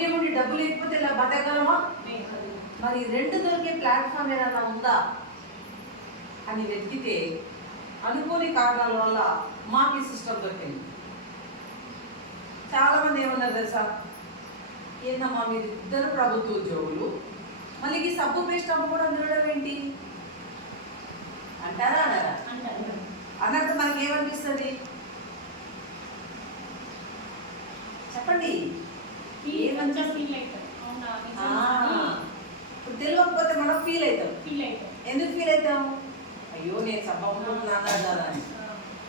ఆరోగ్యం ఉండి డబ్బు లేకపోతే ఇలా బతకగలమా? మరి రెండు దొరికే ప్లాట్ఫామ్ ఏదైనా ఉందా అని వెతికితే అనుకోని కారణాల వల్ల మాకు ఈ సిస్టమ్ దొరికింది. చాలా మంది ఏమన్నారు తెలుసా, ఏందమ్మా మీరు ఇద్దరు ప్రభుత్వ ఉద్యోగులు, మళ్ళీ ఈ సబ్బు పేస్ట్ అమ్ముకోవడం తినడం ఏంటి అంటారా? అనరా? అన్నట్టు మనకి ఏమనిపిస్తుంది చెప్పండి? తెలియకపోతే మనం ఫీల్ అవుతాం. ఎందుకు ఫీల్ అవుతాం? అయ్యో నేను సబ్బు అమ్ముకుంటున్నాను కదా అని.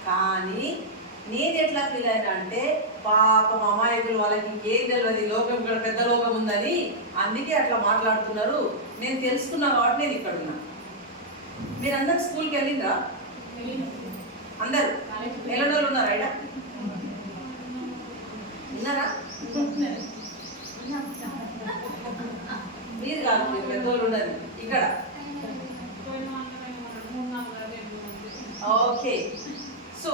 కానీ నేను ఎట్లా ఫీల్ అయినా అంటే, పాపం అమాయకులు, వాళ్ళకి ఇంకేం తెలియదు, లోకం ఇక్కడ పెద్ద లోకం ఉందని, అందుకే అట్లా మాట్లాడుతున్నారు. నేను తెలుసుకున్నా కాబట్టి నేను ఇక్కడ ఉన్నా. మీరు అందరు స్కూల్కి వెళ్ళిండ్రా? అందరు వెళ్ళిన ఉన్నారా? ఇక్కడ విన్నారా? మీరు కాదు, మీరు పెద్దోళ్ళు ఉండరు ఇక్కడ. ఓకే, సో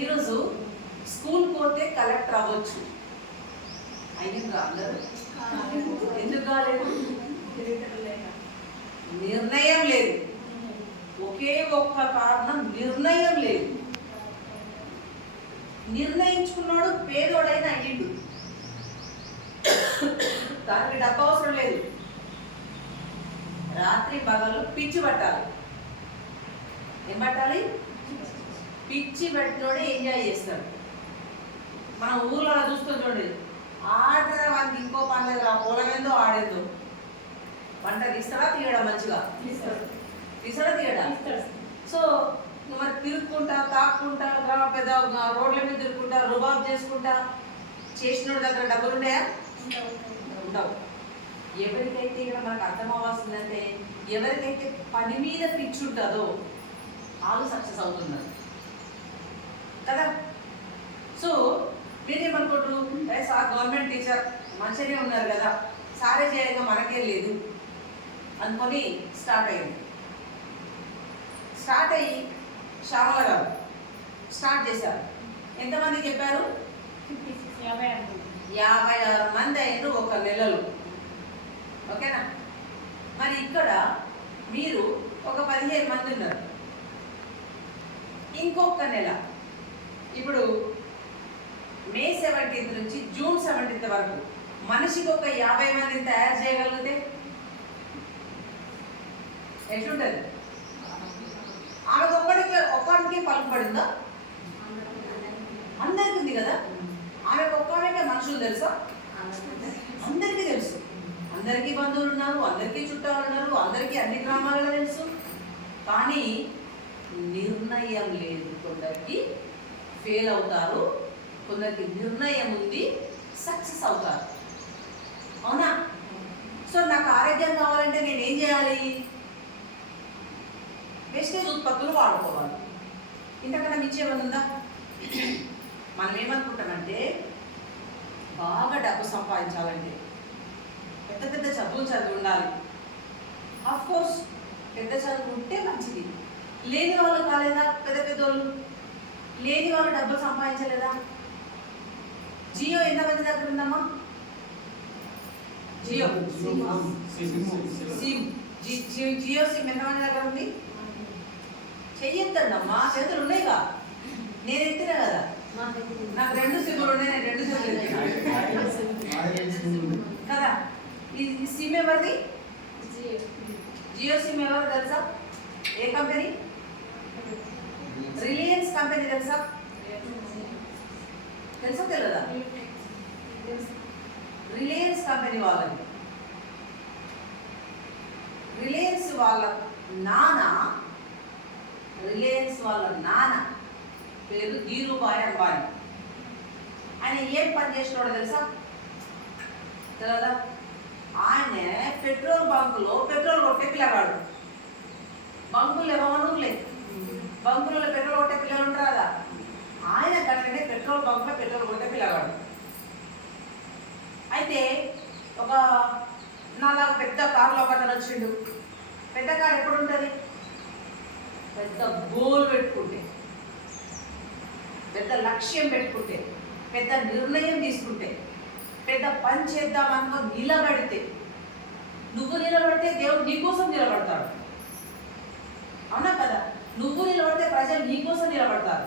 ఈరోజు స్కూల్ పోతే కలెక్టర్ అవ్వచ్చు. అయ్యిందా అందరూ? ఎందుకు కాలేదు? నిర్ణయం లేదు. ఒకే ఒక్క కారణం, నిర్ణయం లేదు. నిర్ణయించుకున్నాడు పేదోడైన అయ్యిండు. దానికి డబ్బు అవసరం లేదు. రాత్రి పగలు పిచ్చి పట్టాలి. ఏం పట్టాలి? పిచ్చి పెట్టినోడే ఎంజాయ్ చేస్తాడు. మనం ఊర్లో చూస్తాం చూడండి, ఆడరా వాళ్ళకి ఇంకో పని లేదు, ఆ పొలమేందో ఆడేందో. వంట తీస్తాడా తీయడా? మంచిగా తీస్తాడా తీయడా? సో మరి తిరుక్కుంటా, తాక్కుంటా, పెద్ద రోడ్ల మీద తిరుక్కుంటా, రుబాబ్ చేసుకుంటా చేసినోడి దగ్గర డబ్బులు ఉన్నాయా? ఉండవు. ఎవరికైతే ఇక్కడ మనకు అర్థం అవ్వాల్సిందంటే, ఎవరికైతే పని మీద పిచ్చి ఉంటుందో వాళ్ళు సక్సెస్ అవుతున్నారు కదా. సో మీరేమనుకుంటారు, సార్ గవర్నమెంట్ టీచర్ మంచిగానే ఉన్నారు కదా, సారే చేయగా మనకేం లేదు అనుకొని స్టార్ట్ అయ్యింది. స్టార్ట్ అయ్యి శ్యామల గారు స్టార్ట్ చేశారు. ఎంతమంది చెప్పారు? 56 మంది అయ్యారు ఒక నెలలో. ఓకేనా? మరి ఇక్కడ మీరు ఒక 15 మంది ఉన్నారు. ఇంకొక నెల, ఇప్పుడు మే 17th నుంచి జూన్ 17th వరకు మనిషికి ఒక 50 మందిని తయారు చేయగలిగితే ఎట్లుంటుంది? ఆమెకు ఒక్కడికి పలుకుపడిందా? అందరికీ ఉంది కదా. ఆమెకు ఒక్కడికే మనుషులు తెలుసా? అందరికీ తెలుసు. అందరికీ బంధువులు ఉన్నారు, అందరికీ చుట్టాలు ఉన్నారు, అందరికీ అన్ని గ్రామాలలో తెలుసు. కానీ నిర్ణయం లేదు. కొందరికి ఫెయిల్ అవుతారు, కొందరికి నిర్ణయం ఉంది, సక్సెస్ అవుతారు. అవునా? సో నాకు ఆరోగ్యం కావాలంటే నేను ఏం చేయాలి? వేస్టేజ్ ఉత్పత్తులు వాడుకోవాలి. ఇంతకన్నా మించేమని ఉందా? మనం ఏమనుకుంటామంటే, బాగా డబ్బు సంపాదించాలంటే పెద్ద పెద్ద చదువులు చదివి ఉండాలి. ఆఫ్కోర్స్ పెద్ద చదువు ఉంటే మంచిది. లేని వాళ్ళు కాలేదా? పెద్ద పెద్దోళ్ళు లేని వాళ్ళు డబ్బులు సంపాదించలేదా? జియో ఎంతమంది దగ్గర ఉందమ్మా? జియో సిమ్ ఎంతమంది దగ్గర ఉంది? చెయ్యొద్దమ్మా, చేతులు ఉన్నాయిగా. నేను ఎత్తినా కదా, నాకు 2 సిమ్లు ఉన్నాయి, నేను 2 సిమ్లు ఎత్తినా కదా. ఈ సిమ్ ఎవరిది? జియో సిమ్ ఎవరు తెలుసా? ఏ కంపెనీ? రిలయన్స్ కంపెనీ తెలుసా? తెలుసా తెలియదా? రిలయన్స్ కంపెనీ వాళ్ళని. రిలయన్స్ వాళ్ళ నాన్న పేరు ధీరుభాయ్ అంబానీ. ఆయన ఏం పని చేసినాడో తెలుసా? తెలియదా? ఆయన పెట్రోల్ బంకులో పెట్రోల్ కొట్టే పిల్లగాడు. బంకులు ఎవరు లేదు, బంకులలో పెట్రోల్ కొట్టే పిల్లలు ఉంటారు కదా. ఆయన కంటే పెట్రోల్ బంకులో పెట్రోల్ కొట్టే పిల్లగాడు. అయితే ఒక నాలాగా పెద్ద కారులో ఒకతను వచ్చిండు. పెద్ద కారు ఎప్పుడు ఉంటుంది? పెద్ద గోల్ పెట్టుకుంటే, పెద్ద లక్ష్యం పెట్టుకుంటే, పెద్ద నిర్ణయం తీసుకుంటే. పెద్ద పని చేద్దామనుకో నిలబడితే, నువ్వు నిలబడితే దేవుడు నీకోసం నిలబడతాడు. అవునా కదా? నువ్వు నిలబడితే ప్రజలు నీకోసం నిలబడతారు.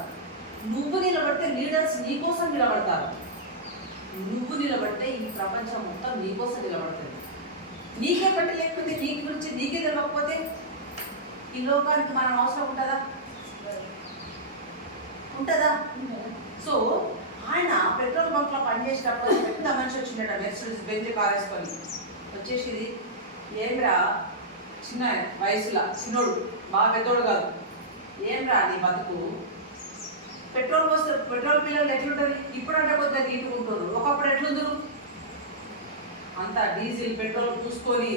నువ్వు నిలబడితే లీడర్స్ నీకోసం నిలబడతారు. నువ్వు నిలబడితే ఈ ప్రపంచం మొత్తం నీకోసం నిలబడుతుంది. నీకే పట్టి లేకపోతే, నీ గురించి నీకే తెలియకపోతే ఈ లోకానికి మనం అవసరం ఉంటుందా? ఉంటుందా? సో ఆయన పెట్రోల్ బంక్లో పనిచేసేటప్పుడు పెద్ద మనిషి వచ్చిందట, మెర్సిడీస్ బెంజ్ కార్ వేసుకొని వచ్చేసి, ఏమ్రా చిన్న వయసులో చిన్నోడు, బాగా పెద్దోడు కాదు, ఏమ్రా నీ బతుకు, పెట్రోల్ వస్తారు, పెట్రోల్ పిల్లలు ఎట్లుంటుంది ఇప్పుడు అంటే కొద్దిగా తీసుకుంటారు, ఒకప్పుడు ఎట్లుందరు అంతా డీజిల్ పెట్రోల్ పూసుకొని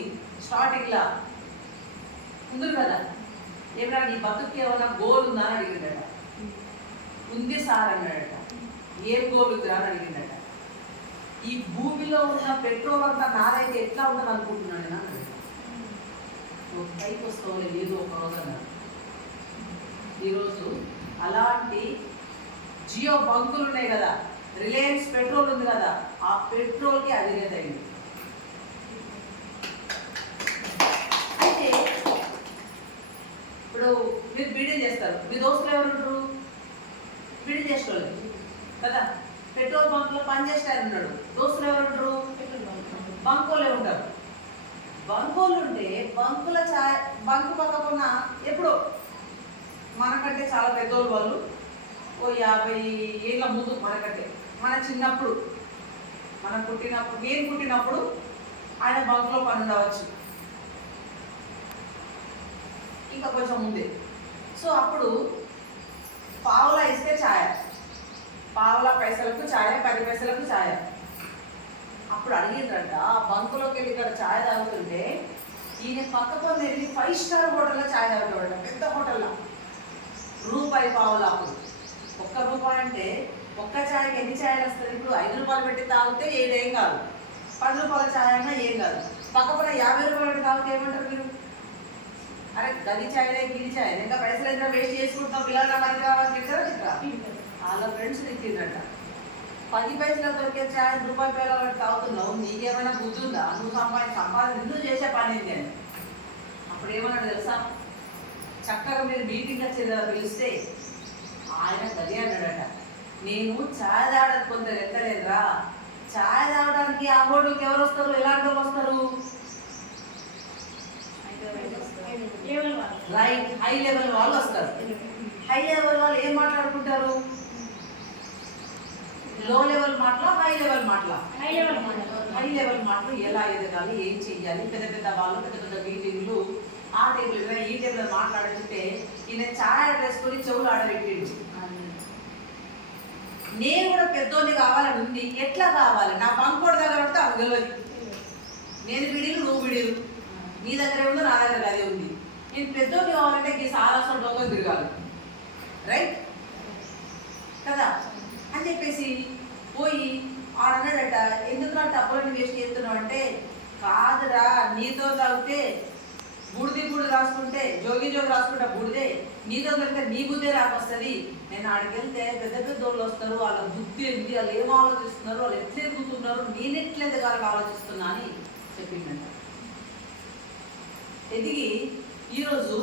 స్టార్టింగ్లా ఉందరు కదా. ఏమన్నా నీ బతుకు ఏమన్నా గోల్ ఉందా అని అడిగిందట. ఉంది సార్ అన్నాడట. ఏం గోల్ ఉందిరా అని అడిగిందట. ఈ భూమిలో ఉన్న పెట్రోల్ అంతా నాదైతే ఎట్లా ఉందని అనుకుంటున్నాను నేను అన్నాడు. పైకి వస్తావు ఏదో ఒక రోజు అన్నాడు. ఈరోజు అలాంటి జియో బంకులు ఉన్నాయి కదా, రిలయన్స్ పెట్రోల్ ఉంది కదా, ఆ పెట్రోల్కి అధినేత అయింది. అయితే ఇప్పుడు మీరు బీడీలు చేస్తారు, మీ దోస్తులు ఎవరు ఉంటారు? బీడీ చేసుకోలేదు కదా. పెట్రోల్ బంక్లో పనిచేస్తారు ఉన్నాడు, దోస్తులు ఎవరు ఉంటారు? బంకోలే ఉంటారు. బంకోలు ఉంటే బంకుల బంకు పక్కకున్న ఎప్పుడో మనకంటే చాలా పెద్దోళ్ళు వాళ్ళు, ఓ 50 ఏళ్ళ ముందు మనకంటే, మన చిన్నప్పుడు, మనం పుట్టినప్పుడు, నేను పుట్టినప్పుడు ఆయన బంకులో పని ఉండవచ్చు, ఇంకా కొంచెం ముందే. సో అప్పుడు పావులా ఇస్తే ఛాయ, పావులా పైసలకు ఛాయ, 10 పైసలకు ఛాయ. అప్పుడు అడిగిందంట, బంకులోకి వెళ్ళి ఇక్కడ ఛాయ్ తాగుతుంటే ఈయన పక్కకొని వెళ్ళి 5 స్టార్ హోటల్లో ఛాయ్ తాగుతాడు, పెద్ద హోటల్లో, రూపాయి పావులా. అప్పుడు ₹1 అంటే ఒక్క ఛాయకి ఎన్ని ఛాయలు వస్తుంది? ఇప్పుడు ₹5 పెట్టి తాగితే ఏం కాదు, ₹10 ఛాయ్ అయినా ఏం కాదు. పక్కన ₹50 పెట్టి తాగితే ఏమంటారు మీరు? అరే గది ఛాయలే గిది ఛాయ్, ఇంకా పైసలు ఎంత వేస్ట్ చేసుకుంటాం, పిల్లల మరి కావాలి తింటారా? వాళ్ళ ఫ్రెండ్స్ తింటుందట. 10 పైసలు దొరికే ఛాయ్ ₹1 తాగుతున్నావు, నీకేమైనా బుద్ధి ఉందా? నువ్వు సంపాదన నువ్వు చేసే పని ఏంటి అని. అప్పుడు ఏమన్నాడు తెలుసా? చక్కగా మీరు మీటింగ్ వచ్చేదా పిలిస్తే ఆయన గది అన్నాడట, నేను ఛాయ్ తాగడానికి కొంత ఎక్కలేదురా, ఛాయ్ తాగడానికి ఆ హోటల్కి ఎవరు వస్తారు? ఎలాంటి వాళ్ళు వస్తారు? రైట్, హై లెవెల్ వాళ్ళు వస్తారు. హై లెవెల్ వాళ్ళు ఏం మాట్లాడుకుంటారు? లో లెవెల్ మాటలా, హై లెవెల్ మాటలా? హై లెవెల్ మాటలు ఎలా ఎదగాలి, ఏం చెయ్యాలి, పెద్ద పెద్ద వాళ్ళు పెద్ద పెద్ద మీటింగ్లు, ఆ టేబుల్ మీద ఈ టేబుల్ మాట్లాడుతుంటే ఈయన ఛాయ్ వేసుకొని చెవులు ఆడబెట్టిండు. నేను కూడా పెద్దోని కావాలని ఉంది, ఎట్లా కావాలి? నా బంకోడి దగ్గర ఉంటే అవి తెలియదు. నేను విడిలు, నువ్వు విడిలు, నీ దగ్గర ఉందో నా దగ్గర అదే ఉంది. నేను పెద్దోని కావాలంటే ఈ సారాసం డొంగ తిరగాలి, రైట్ కదా అని చెప్పేసి పోయి ఆడన్నాడట. ఎందుకు నా డబ్బులను వేస్ట్ చేస్తున్నావు అంటే, కాదురా నీతో తాగితే బుడిది రాసుకుంటే జోగి రాసుకుంటా బుడిదే, నీతో కలిగితే నీ బుద్ధే రాకొస్తుంది. నేను ఆడికి వెళ్తే పెద్ద పెద్ద వాళ్ళు వస్తారు, వాళ్ళ బుద్ధి ఏంటి, వాళ్ళు ఏం ఆలోచిస్తున్నారు, వాళ్ళు ఎట్లా ఎదుగుతున్నారు, నేను ఎట్లా ఎదగాలని ఆలోచిస్తున్నా అని చెప్పిందంట. ఎదిగి ఈరోజు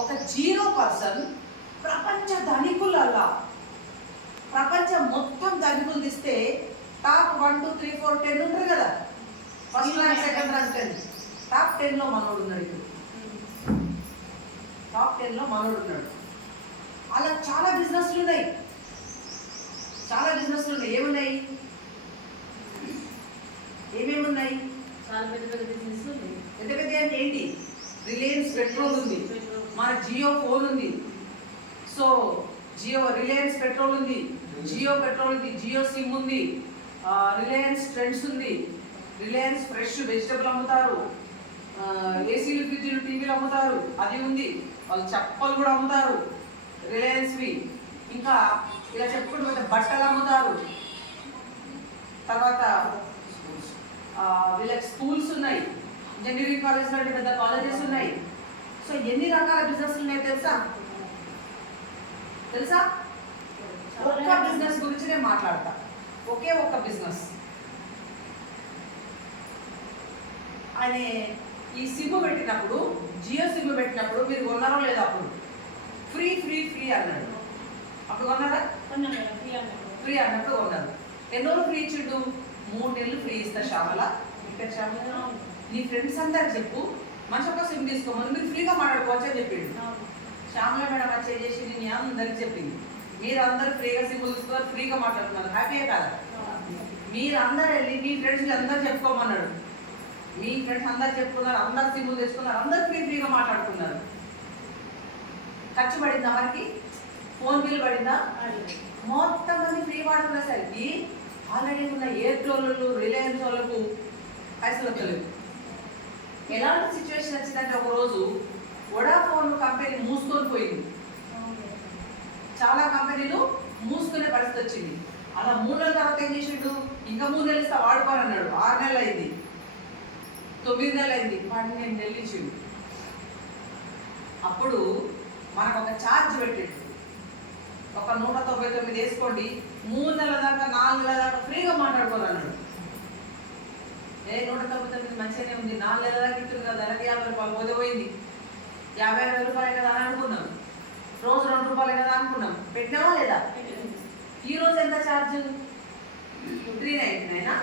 ఒక 0% ప్రపంచ ధనికులల్లా, ప్రపంచం మొత్తం ధనికులు తీస్తే టాప్ 1, 2, 3, 4, 10 ఉంటారు కదా, first rank, second rank, 10, top 10లో మనోడు ఉన్నాడు. ఇప్పుడు టాప్ 10లో మనోడు ఉన్నాడు. అలా చాలా బిజినెస్లు ఉన్నాయి, ఏమున్నాయి? ఏమేమి ఉన్నాయి? చాలా పెద్ద పెద్ద బిజినెస్ ఉన్నాయి. పెద్ద పెద్ద అంటే ఏంటి? రిలయన్స్ పెట్రోల్ ఉంది, మన జియో ఫోన్ ఉంది, సో జియో రిలయన్స్ పెట్రోల్ ఉంది, జియో పెట్రోల్ ఉంది, జియో సిమ్ ఉంది, రిలయన్స్ ట్రెండ్స్ ఉంది, రిలయన్స్ ఫ్రెష్ వెజిటబుల్ అమ్ముతారు, ఏసీలు, ఫ్రిడ్జ్లు, టీవీలు అమ్ముతారు, అది ఉంది. వాళ్ళు చెప్పలు కూడా అమ్ముతారు రిలయన్స్వి. ఇంకా ఇలా చెప్పుకుంటే బట్టలు అమ్ముతారు. తర్వాత వీళ్ళకి స్కూల్స్ ఉన్నాయి, ఇంజనీరింగ్ కాలేజ్ లాంటి పెద్ద కాలేజెస్ ఉన్నాయి. సో ఎన్ని రకాల బిజినెస్లు ఉన్నాయి తెలుసా? ఒక్క బిజినెస్ గురించి నేను మాట్లాడతా, ఒకే ఒక్క బిజినెస్. ఆయన ఈ సిమ్ పెట్టినప్పుడు, జియో సిమ్ పెట్టినప్పుడు మీరు కొన్నారో లేదా అప్పుడు ఫ్రీ ఫ్రీ ఫ్రీ అన్నాడు. అప్పుడు కొన్నారా? ఫ్రీ అన్నప్పుడు కొన్నారు. ఎన్ని రోజులు ఫ్రీ ఇచ్చిండు? 3 నెలలు ఫ్రీ ఇస్తా శ్యామల. ఇక్కడ శ్యామల నీ ఫ్రెండ్స్ అందరికి చెప్పు మంచి ఒక సిమ్ తీసుకోమని, మీరు ఫ్రీగా మాట్లాడుకోవచ్చు అని చెప్పిండు. శ్యామల మేడం వచ్చి చేసి నేను అందరికి చెప్పింది, మీరు అందరు ఫ్రీగా సిమ్ తీసుకున్నారు, ఫ్రీగా మాట్లాడుతున్నారు, హ్యాపీయే కాదా? మీరు అందరు వెళ్ళి మీ ఫ్రెండ్స్ అందరు చెప్పుకోమన్నాడు. మీ ఫ్రెండ్స్ అందరు చెప్పుకున్నారు, అందరు సిమ్లు తెచ్చుకున్నారు, అందరు ఫ్రీగా మాట్లాడుకున్నారు. ఖర్చు పడిందా మనకి? ఫోన్ బిల్ పడిందా? మొత్తం మంది ఫ్రీ వాడుకునేసరికి ఆల్రెడీ ఉన్న ఎయిర్టెల్, రిలయన్స్ వాళ్ళకు పైసలు వస్తలేవు. ఎలాంటి సిచ్యువేషన్ వచ్చిందంటే ఒకరోజు వొడాఫోన్ కంపెనీ మూసుకొని పోయింది. చాలా కంపెనీలు మూసుకునే పరిస్థితి వచ్చింది. అలా 3 నెలల తర్వాత ఏం చేసిండు? ఇంకా 3 నెలలు ఇస్తా వాడుకోనన్నాడు. 6 నెలలు అయింది, 9 నెలలు అయింది, 12 నెలలు ఇచ్చిండు. అప్పుడు మనకు ఒక ఛార్జ్ పెట్టిండు, ఒక 199 వేసుకోండి, 3 నెలల దాకా 4 నెలల దాకా ఫ్రీగా మాట్లాడుకోవాలన్నాడు. 199 మంచిగానే ఉంది, 4 నెలల దాకా ఇస్తుంది కదా, నెలకి 50 రూపాయలు పోతే పోయింది, 50 రూపాయలు కదా అని అనుకున్నాం. రోజు 2 రూపాయలు కదా అనుకున్నాం, పెట్టినావా లేదా? ఈ రోజు ఎంత ఛార్జ్? 399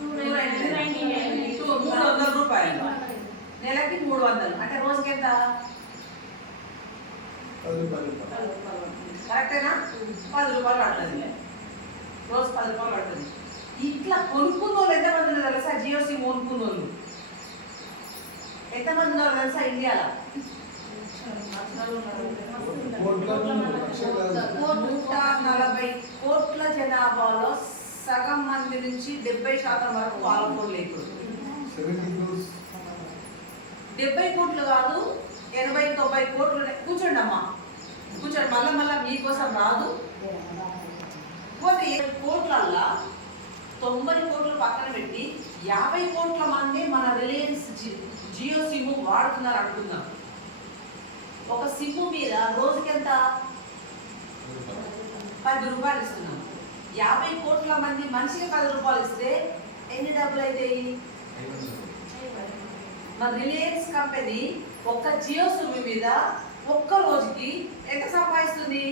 300 రూపాయలు, నెలకి 300, అంటే రోజుకి ఎంత? కరెక్టేనా? 10 రూపాయలు పడుతుంది, రోజు 10 రూపాయలు పడుతుంది. ఇట్లా కొనుక్కున్న వాళ్ళు ఎంతమంది ఉన్నారు తెలుసా? జియో సిమ్ కొనుక్కున్న వాళ్ళు ఎంతమంది ఉన్నారు తెలుసా ఇండియాలో? 140 కోట్ల జనాభాలో సగం మంది నుంచి 70% వరకు వాళ్ళ ఫోన్ లేకుండా. 70 కోట్లు కాదు, 80-90 కోట్లు. కూర్చోండి అమ్మా, కూర్చోండి, మళ్ళా మీకోసం రాదు. పోతే 70 కోట్లల్లా 90 కోట్లు పక్కన పెట్టి 50 కోట్ల మంది మన రిలయన్స్ జియో సిమ్ వాడుతున్నారు అనుకుందాం. ఒక సిమ్ మీద రోజుకి ఎంత? 10 రూపాయలు ఇస్తున్నాం. 50 కోట్ల మంది మనిషికి 10 రూపాయలు ఇస్తే ఎన్ని డబ్బులు అవుతాయి? మన రిలయన్స్ కంపెనీ ఒక్క జియో సిమ్ మీద ఒక్క రోజుకి ఎంత సంపాదిస్తుంది?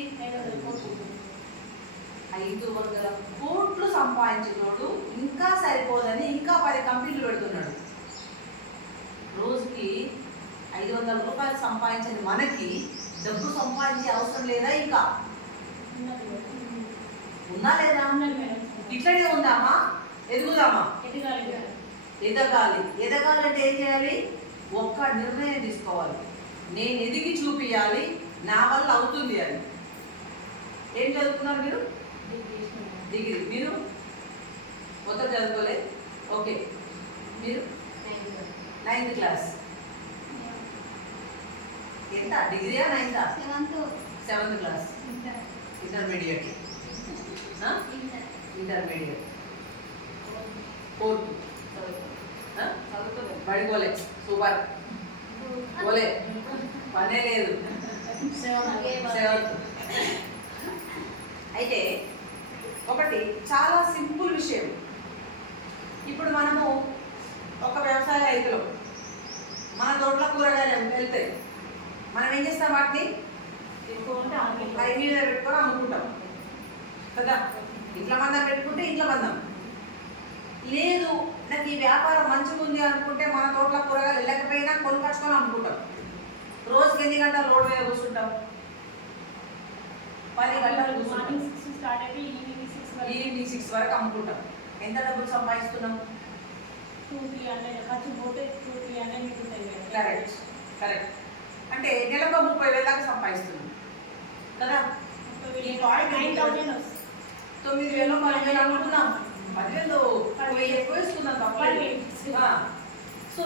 500 కోట్లు సంపాదించినోడు ఇంకా సరిపోదని ఇంకా 10 కంపెనీలు పెడుతున్నాడు. రోజుకి 500 రూపాయలు సంపాదించని మనకి డబ్బు సంపాదించే అవసరం లేదా? ఇంకా ఉన్నా లేదా? ఇట్లనే ఉందామా? ఎదుగుదామా? ఎదగాలి. ఎదగాలంటే ఏం చేయాలి? ఒక్క నిర్ణయం తీసుకోవాలి, నేను ఎదిగి చూపించాలి, నా వల్ల అవుతుంది అని. ఏం చదువుకున్నారు మీరు? డిగ్రీ. మీరు మొత్తం చదువుకోలే? ఓకే. మీరు 9th క్లాస్. ఎంత? డిగ్రీయా 9th? 7th class. Intermediate. Intermediate 4th పడిపోలే. సూపర్. పోలే, పనే లేదు. 7th. అయితే ఒకటి చాలా సింపుల్ విషయం. ఇప్పుడు మనము ఒక వ్యవసాయ రైతులు, మన తోటలో కూరగాయలు వెళ్తాయి, మనం ఏం చేస్తాం? వాటిని పై మీద పెట్టుకొని అమ్ముకుంటాం కదా. ఇంట్లో మందం పెట్టుకుంటే ఇంట్లో మందం లేదు, నాకు ఈ వ్యాపారం మంచిగా ఉంది అనుకుంటే మన తోటలో కూరగాయలు వెళ్ళకపోయినా కొనుకొచ్చుకొని అమ్ముకుంటాం. రోజుకి ఎన్ని గంటలు రోడ్ మీద కూర్చుంటాం? 10 గంటలు కూర్చుంటాం. ఈవినింగ్ 6 వరకు అమ్ముకుంటాం. ఎంత డబ్బులు సంపాదిస్తున్నాం? Correct, correct. అంటే నెలకు 30,000 దాకా సంపాదిస్తున్నాం కదా. ఈ పాయింట్ 9,000 10,000 అనుకున్నాం. 10,000 ఎక్కువ వేసుకున్నాం తప్ప. సో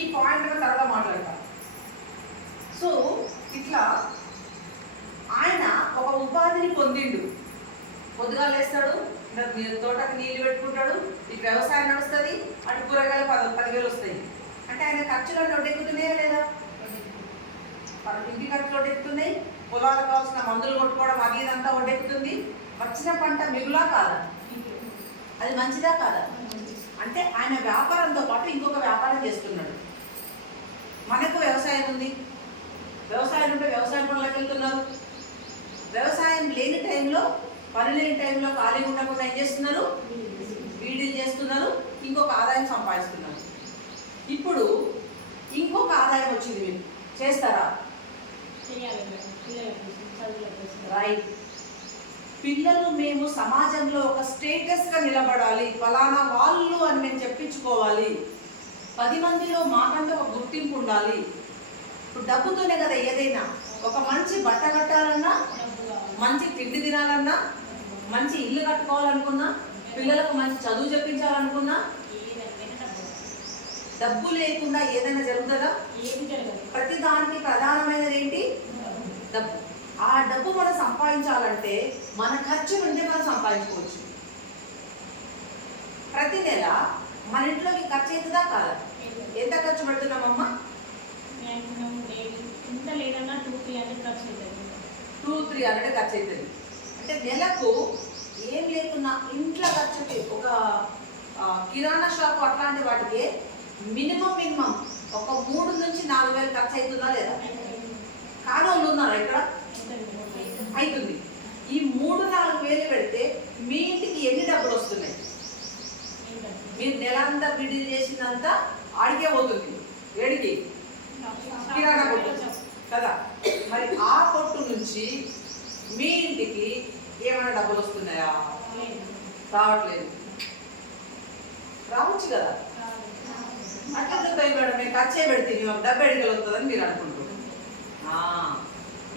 ఈ పాయింట్ తర్వాత మాట్లాడతాం. సో ఇట్లా ఆయన ఒక ఉపాధిని పొందిండు. పొద్దుగా లేస్తాడు, తోటకు నీళ్ళు పెట్టుకుంటాడు, ఇటు వ్యవసాయం నడుస్తుంది, అటు కూరగాయలు 10,000 వస్తాయి. అంటే ఆయన ఖర్చులు ఒడ్డెక్కుతున్నాయా లేదా? ఇంటి ఖర్చులు ఒడ్డెక్కుతున్నాయి, పొలాలకు కావాల్సిన మందులు కొట్టుకోవడం అది ఇదంతా ఒడ్డెక్కుతుంది. వచ్చిన పంట మిగులా కాదా? అది మంచిదా కాదా? అంటే ఆయన వ్యాపారంతో పాటు ఇంకొక వ్యాపారం చేస్తున్నాడు. మనకు వ్యవసాయం ఉంది, వ్యవసాయం ఉంటే వ్యవసాయం పనులకు వెళ్తున్నారు. వ్యవసాయం లేని టైంలో, పని లేని టైంలో ఖాళీ ఉండకుండా ఏం చేస్తున్నారు? బీడీలు చేస్తున్నారు, ఇంకొక ఆదాయం సంపాదిస్తున్నారు. ఇప్పుడు ఇంకొక ఆదాయం వచ్చింది, మీరు చేస్తారా? రైట్. పిల్లలు మేము సమాజంలో ఒక స్టేటస్గా నిలబడాలి, ఫలానా వాళ్ళు అని మేము చెప్పించుకోవాలి, 10 మందిలో మాకంటే ఒక గుర్తింపు ఉండాలి. ఇప్పుడు డబ్బుతోనే కదా ఏదైనా. ఒక మంచి బట్ట కట్టాలన్నా, మంచి తిండి తినాలన్నా, మంచి ఇల్లు కట్టుకోవాలనుకున్నా, పిల్లలకు మంచి చదువు చెప్పించాలనుకున్నా, డబ్బు లేకుండా ఏదైనా జరుగుతుందా? ప్రతి దానికి ప్రధానమైనది ఏంటి? డబ్బు. ఆ డబ్బు మనం సంపాదించాలంటే మన ఖర్చు నుండి మనం సంపాదించుకోవచ్చు. ప్రతి నెల మన ఇంట్లోకి ఖర్చు అవుతుందా కాదా? ఎంత ఖర్చు పెడుతున్నామమ్మా? 200-300 ఖర్చు అవుతుంది. అంటే నెలకు ఏం లేకున్నా ఇంట్లో ఖర్చుకి ఒక కిరాణా షాపు అట్లాంటి వాటికి మినిమం ఒక 3 నుంచి 4 వేలు ఖర్చు అవుతుందా లేదా? కానోళ్ళు ఉన్నారా ఇక్కడ? అవుతుంది. ఈ 3-4 వేలు పెడితే మీ ఇంటికి ఎన్ని డబ్బులు వస్తున్నాయి? మీరు నెలంతా బిడ్డలు చేసినంత ఆడికే పోతుంది. ఏడికి? కిరాణా కొట్టు కదా. మరి ఆ కొట్టు నుంచి మీ ఇంటికి ఏమైనా డబ్బులు వస్తున్నాయా? రావట్లేదు. రావచ్చు కదా. అట్లా మేడం మేము ఖర్చే పెడితే మాకు డబ్బు ఎడికలు వస్తుందని మీరు అనుకుంటున్నారు.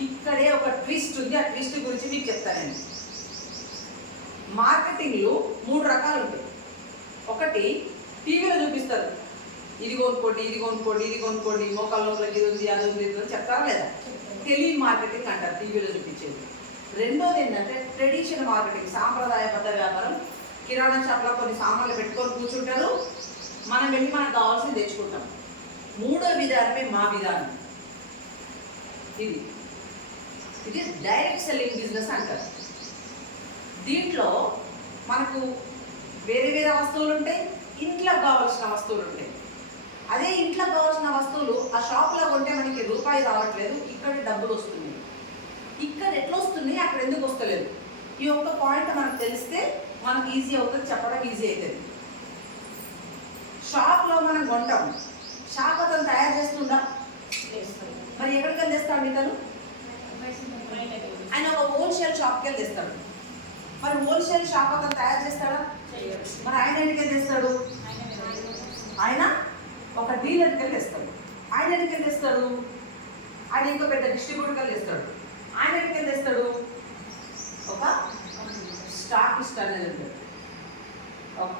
ఇక్కడే ఒక ట్విస్ట్ ఉంది. ఆ ట్విస్ట్ గురించి మీకు చెప్తానండి. మార్కెటింగ్లో 3 రకాలు ఉంటాయి. ఒకటి టీవీలో చూపిస్తారు, ఇది కొనుక్కోండి, ఇది కొనుక్కోండి, ఇది కొనుక్కోండి, మోకాళ్ళ లోపలికి ఇది ఉంది, అది ఉంది, ఇది ఉంది చెప్తారా లేదా? టెలి మార్కెటింగ్ అంటారు టీవీలో చూపించేది. రెండోది ఏంటంటే ట్రెడిషనల్ మార్కెటింగ్, సాంప్రదాయబద్ధ వ్యాపారం. కిరాణా షాప్లో కొన్ని సామాన్లు పెట్టుకొని కూర్చుంటారు, మనం వెళ్ళి మనకు కావాల్సింది తెచ్చుకుంటాం. మూడో విధానమే మా విధానం. ఇది డైరెక్ట్ సెల్లింగ్ బిజినెస్ అంటారు. దీంట్లో మనకు వేరే వేరే వస్తువులు ఉంటాయి, ఇంట్లో కావాల్సిన వస్తువులు ఉంటాయి. అదే ఇంట్లో కావాల్సిన వస్తువులు ఆ షాప్లో కొంటే మనకి రూపాయి రావట్లేదు, ఇక్కడ డబ్బులు వస్తున్నాయి. ఇక్కడ ఎట్లా వస్తున్నాయి, అక్కడ ఎందుకు వస్తలేదు? ఈ ఒక్క పాయింట్ మనకు తెలిస్తే మనకు ఈజీ అవుతుంది, చెప్పడం ఈజీ అవుతుంది. షాప్లో మనం కొంటాం, షాప్ అతను తయారు చేస్తుందా? మరి ఎక్కడికి వెళ్ళి తెస్తాడు ఇతను? ఆయన ఒక హోల్సేల్ షాప్కి వెళ్ళి తెస్తాడు. మరి హోల్సేల్ షాప్ అతను తయారు చేస్తాడా? మరి ఆయన ఎక్కడికి వెళ్ళి తెస్తాడు? ఆయన ఒక డీలర్కి వెళ్ళి తెస్తాడు. ఆయన ఎక్కడికి వెళ్ళి తెస్తాడు? ఆయన ఇంకో పెద్ద డిస్ట్రిబ్యూటర్కి వెళ్ళి తెస్తాడు. ఆయన ఎక్కడికి వెళ్ళి తెస్తాడు? ఒక స్టాకిస్ట్ అనేది ఉంటుంది.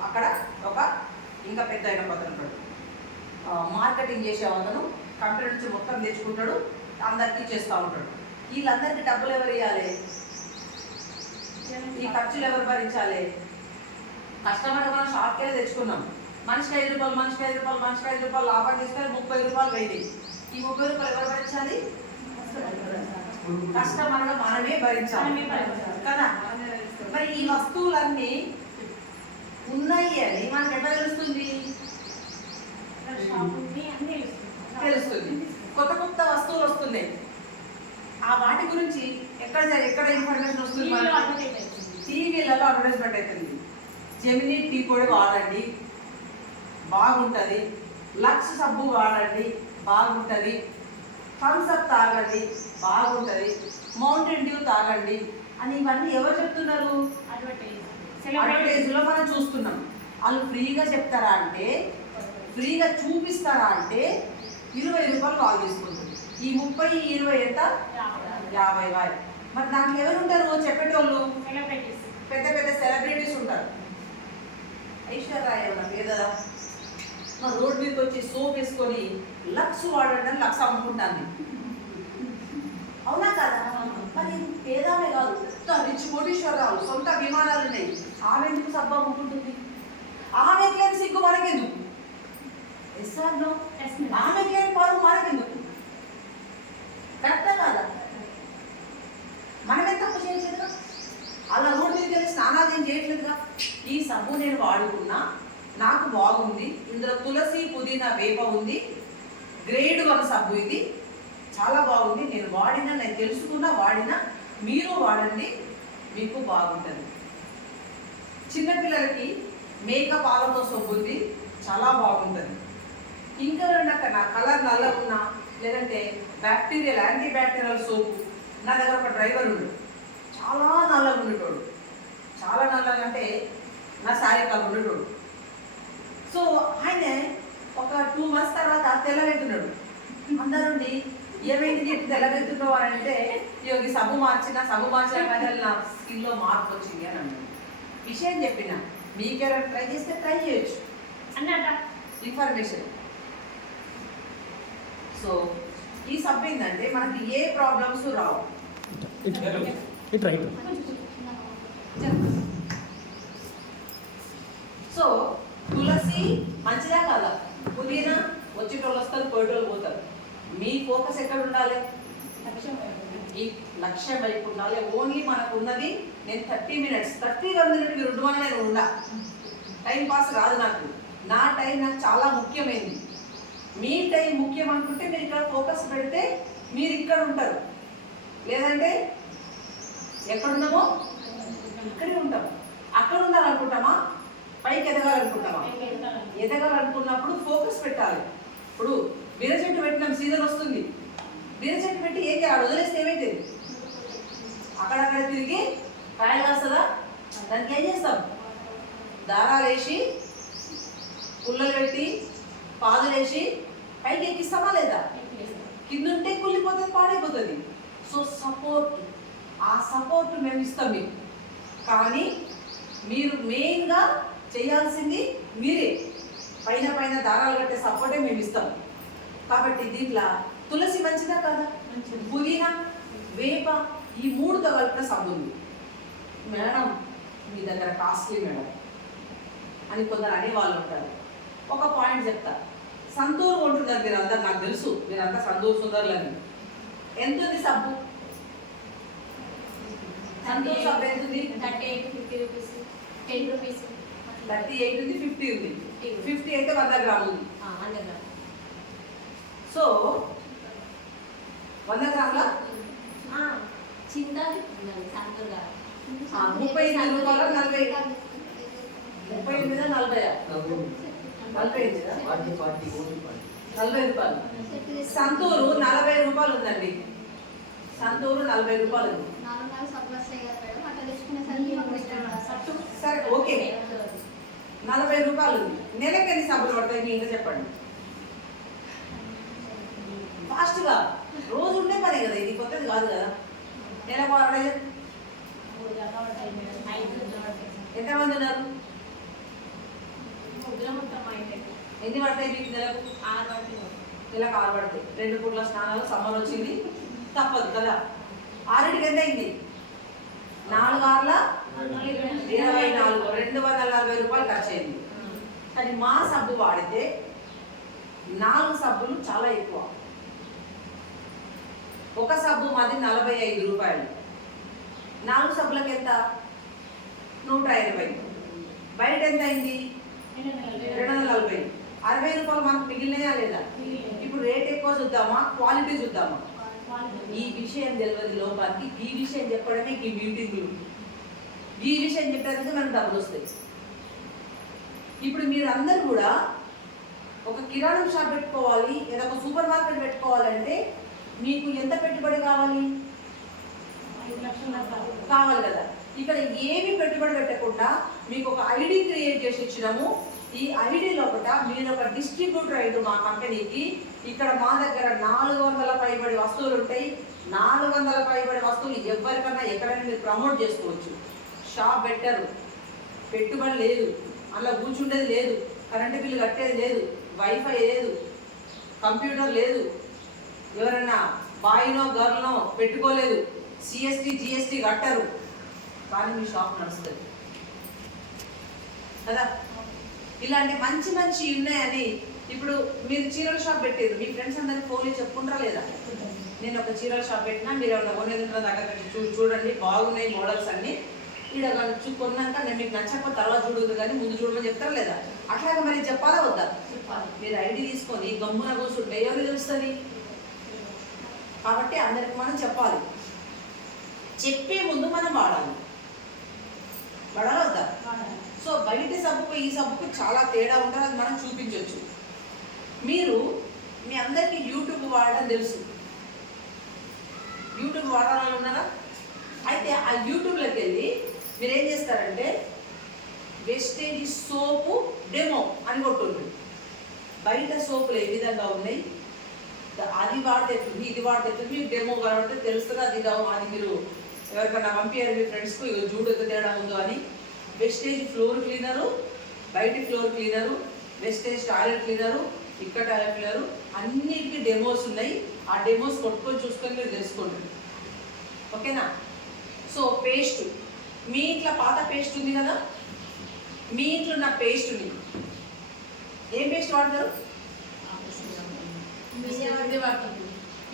అక్కడ ఒక ఇంకా పెద్ద అయిన పద్ధతి ఉంటాడు, మార్కెటింగ్ చేసే అతను కంపెనీ నుంచి మొత్తం తెచ్చుకుంటాడు, అందరికీ చేస్తూ ఉంటాడు. వీళ్ళందరికీ డబ్బులు ఎవరు ఇవ్వాలి? ఈ ఖర్చులు ఎవరు భరించాలి? కస్టమర్ మనం షాప్కి వెళ్ళి తెచ్చుకున్నాం, మనిషికి 5 రూపాయలు, మనిషికి 5 రూపాయలు, మనిషికి 5 రూపాయలు లాభం తీసుకొని 30 రూపాయలు పోయింది. ఈ 30 రూపాయలు ఎవరు భరించాలి? కస్టమర్గా మనమే భరించాలి కదా. మరి ఈ వస్తువులన్నీ ఉన్నాయి అని మనకు ఎట్లా తెలుస్తుంది? తెలుస్తుంది. కొత్త కొత్త వస్తువులు వస్తున్నాయి, ఆ వాటి గురించి ఎక్కడ ఇన్ఫర్మేషన్ వస్తుంది? టీవీలలో అడ్వర్టైజ్మెంట్ అవుతుంది. జెమినీ టీ పొడి వాడండి బాగుంటుంది, లక్స్ సబ్బు వాడండి బాగుంటుంది, థమ్స్అప్ తాగండి బాగుంటుంది, మౌంటైన్ డ్యూ తాగండి అని ఇవన్నీ ఎవరు చెప్తున్నారు? అడ్వర్టైజ్లో మనం చూస్తున్నాం. వాళ్ళు ఫ్రీగా చెప్తారా అంటే, ఫ్రీగా చూపిస్తారా అంటే 20 రూపాయలు కాల్ తీసుకుంటుంది. ఈ 30, 20 ఎంత? 50. మరి దాంట్లో ఎవరు ఉంటారు చెప్పేటోళ్ళు? పెద్ద పెద్ద సెలబ్రిటీస్ ఉంటారు. ఐశ్వర్య ఏమన్నా పేదదా? మా రోడ్ మీదకి వచ్చి సోప్ వేసుకొని లక్స్ వాడడం, లక్స్ అమ్ముకుంటాను. అవునా కదా? మరి పేదామే కాదు, రిచ్ కోటీశ్వరరావు, సొంత విమానాలు ఉన్నాయి. ఆమె ఎందుకు సబ్బు అమ్ముకుంటుంది? ఆమెకి లేని సిగ్గు మనకెందుకు? ఆమెకి లేని పరువు మనకెందుకు? కరెక్టా కాదా? మనమే తప్పు చేయట్లేదుగా, అలా రోడ్డు మీదకి వెళ్ళి స్నానాలు ఏం చేయట్లేదుగా. ఈ సబ్బు నేను వాడుకున్నా, నాకు బాగుంది. ఇందులో తులసి, పుదీనా, వేప ఉంది. గ్రేడ్ 1 సబ్బు ఇది, చాలా బాగుంది. నేను వాడినా, నేను తెలుసుకున్నా, వాడినా, మీరు వాడండి, మీకు బాగుంటుంది. చిన్నపిల్లలకి మేకప్ పాలతో సబ్బు ఉంది, చాలా బాగుంటుంది. ఇంకా నా కలర్ నల్లగున్నా, లేదంటే బ్యాక్టీరియల్ యాంటీ బ్యాక్టీరియల్ సోపు. నా దగ్గర ఒక డ్రైవర్ ఉండు, చాలా నల్లగా ఉండేటోడు, చాలా నల్లగా అంటే నా శారీ కలర్ ఉండేటోడు. సో ఆయన ఒక 2 months తర్వాత తెల్లగెత్తున్నాడు. అందరుండి ఏమైంది తెల్లగెత్తున్నావు అని అంటే, ఈ సబ్బు మార్చిన కానీ నా స్కిన్లో మార్పు వచ్చింది అని అన్నాడు. విషయం చెప్పిన, మీకెవరైనా ట్రై చేస్తే ట్రై చేయొచ్చు అన్నట ఇన్ఫర్మేషన్. సో ఈ సబ్బు ఏంటంటే మనకి ఏ ప్రాబ్లమ్స్ రావు. సో తులసి మంచిదా కాదా? పుదీనా వచ్చేటోళ్ళు వస్తారు, పోయేటోళ్ళు పోతారు. మీ ఫోకస్ ఎక్కడ ఉండాలి? ఈ లక్ష్యం వైపు ఉండాలి. ఓన్లీ మనకు ఉన్నది, నేను 30 minutes 31 minutes మీరు ఉండమని నేను ఉండా. టైం పాస్ కాదు నాకు. నా టైం నాకు చాలా ముఖ్యమైనది. మీ టైం ముఖ్యం అనుకుంటే మీరు ఇక్కడ ఫోకస్ పెడితే మీరు ఇక్కడ ఉంటారు. లేదంటే ఎక్కడున్నామో ఇక్కడే ఉంటాం. అక్కడ ఉండాలనుకుంటామా? పైకి ఎదగాలనుకుంటామా? ఎదగాలనుకున్నప్పుడు ఫోకస్ పెట్టాలి. ఇప్పుడు బీర చెట్టు పెట్టినాం, సీజన్ వస్తుంది. బీర చెట్టు పెట్టి ఏం చేయాలి? వదిలేస్తే ఏమైతుంది? అక్కడక్కడ తిరిగి కాయలు కాస్తుందా? దానికి ఏం చేస్తాం? దారాలు వేసి, పుల్లలు పెట్టి, పాదులు వేసి పైకి ఎక్కిస్తామా లేదా? కింద ఉంటే కుళ్ళిపోతుంది, పాడైపోతుంది. సో సపోర్ట్, ఆ సపోర్ట్ మేము ఇస్తాం మీకు. కానీ మీరు మెయిన్గా చేయాల్సింది మీరే. పైన పైన దారాలు కట్టే సపోర్టే మేము ఇస్తాం. కాబట్టి దీంట్లో తులసి మంచిదా కదా? పుదీనా, వేప, ఈ 3తో కలిపిన సబ్బు ఉంది. మేడం మీ దగ్గర కాస్ట్లీ మేడం అని కొందరు అనేవాళ్ళు ఉంటారు. ఒక పాయింట్ చెప్తా. సంతూర్ ఉంటుందని మీరు అందరు, నాకు తెలుసు మీరంతా సంతూర్ సుందరులని. ఎంత ఉంది సబ్బు? సంతూర్ సబ్బు ఎంత ఉంది? 38 రూపీస్, 10 రూపీస్. 38 ఉంది, 50 ఉంది. 50 అయితే 100 గ్రాములు ఉంది. 100 గ్రాములు. సో 100 గ్రాముల చిన్నది సంతూర్ గారు 38 రూపాయలు 40. 38 40 రూపాయలు. సంతూరు 40 రూపాయలు ఉందండి. సంతూరు 40 రూపాయలు ఉంది. సరే ఓకే, 40 రూపాయలు ఉంది. నెలకి ఎన్ని సబ్బులు పడతాయి మీ ఇంకా చెప్పండి ఫాస్ట్గా. రోజు ఉండే పని కదా, ఇది కొత్తది కాదు కదా. నెలకు వాడే ఎంతమంది ఉన్నారు? ఎన్ని పడతాయి మీకు నెలకు? 6 పడతాయి. నెలకు 6 పడతాయి. 2 పూట్ల స్నానాలు, సమ్మర్ వచ్చింది తప్పదు కదా. 6కి ఎంత అయింది? 4 6ల 24, 240 రూపాయలు ఖర్చు అయింది. కానీ మా సబ్బు వాడితే 4 సబ్బులు చాలా ఎక్కువ. ఒక సబ్బు మాది 45 రూపాయలు. 4 సబ్బులకి ఎంత? 180. బయట ఎంత అయింది? 240. 60 రూపాయలు మనకు మిగిలినాయా లేదా? ఇప్పుడు రేట్ ఎక్కువ చూద్దామా, క్వాలిటీ చూద్దామా? ఈ విషయం తెలియదు లోపానికి. ఈ విషయం చెప్పడమే ఈ మీటింగ్లు. ఈ విషయం చెప్పడానికి మనకు డబ్బులు వస్తాయి. ఇప్పుడు మీరు అందరూ కూడా ఒక కిరాణం షాప్ పెట్టుకోవాలి, లేదా ఒక సూపర్ మార్కెట్ పెట్టుకోవాలంటే మీకు ఎంత పెట్టుబడి కావాలి? 5 లక్షలు కావాలి కదా. ఇక్కడ ఏమి పెట్టుబడి పెట్టకుండా మీకు ఒక ఐడి క్రియేట్ చేసి ఇచ్చినాము. ఈ ఐడి లోపల మీరు ఒక డిస్ట్రిబ్యూటర్ అయ్యారు మా కంపెనీకి. ఇక్కడ మా దగ్గర 400 పైబడి వస్తువులు ఉంటాయి. 400 పైబడి వస్తువులు ఎవరికన్నా ఎక్కడైనా మీరు ప్రమోట్ చేసుకోవచ్చు. షాప్ పెట్టరు, పెట్టుబడి లేదు, అలా కూర్చుండేది లేదు, కరెంటు బిల్లు కట్టేది లేదు, వైఫై లేదు, కంప్యూటర్ లేదు, ఎవరైనా బాయ్నో గర్ల్నో పెట్టుకోలేదు, సిఎస్టీ జిఎస్టీ కట్టరు, కానీ మీ షాప్ నడుస్తుంది కదా. ఇలాంటి మంచి మంచి ఉన్నాయని. ఇప్పుడు మీరు చీరల షాప్ పెట్టారు, మీ ఫ్రెండ్స్ అందరికి ఫోన్లు చెప్పుకుంటారా లేదా? నేను ఒక చీరల షాప్ పెట్టినా, మీరు ఎవరైనా కొనేది దగ్గర చూడండి, బాగున్నాయి మోడల్స్ అన్ని. ఈడ కొన్నాక నేను మీకు నచ్చక తర్వాత చూడదు కానీ ముందు చూడమని చెప్తారా లేదా? అట్లాగే మరి చెప్పాలా వద్దా? చెప్పాలి. మీరు ఐడి తీసుకొని గమ్మున కూర్చుంటే ఎవరు తెలుస్తుంది? కాబట్టి అందరికి మనం చెప్పాలి. చెప్పే ముందు మనం వాడాలి. వాడాలా వద్దా? సో బయట సబ్బుకు ఈ సబ్బుకు చాలా తేడా ఉంటుంది, అది మనం చూపించవచ్చు. మీరు మీ అందరికీ యూట్యూబ్ వాడడం తెలుసు. యూట్యూబ్ వాడాలని ఉన్నారా? అయితే ఆ యూట్యూబ్లోకి వెళ్ళి మీరు ఏం చేస్తారంటే వెస్టేజ్ సోపు డెమో అని కొట్టుండ్రు. బయట సోపులు ఏ విధంగా ఉన్నాయి, అది వాడితే ఇది వాడితే మీకు డెమో కనబడితే తెలుస్తుంది. అది మీరు ఎవరికైనా పంపించారు మీ ఫ్రెండ్స్కు, జూడు ఎంత తేడా ఉందో అని. వెస్టేజ్ ఫ్లోర్ క్లీనరు, బయట floor cleaner, wastage toilet cleaner, ఇక్కడ టాయిలెట్ క్లీనరు, అన్నిటికీ డెమోస్ ఉన్నాయి. ఆ డెమోస్ కొట్టుకొని చూసుకొని మీరు తెలుసుకోండి. ఓకేనా? సో పేస్ట్, మీ ఇంట్లో పాత పేస్ట్ ఉంది కదా, మీ ఇంట్లో ఉన్న పేస్ట్ ఉంది. ఏం పేస్ట్ వాడతారు?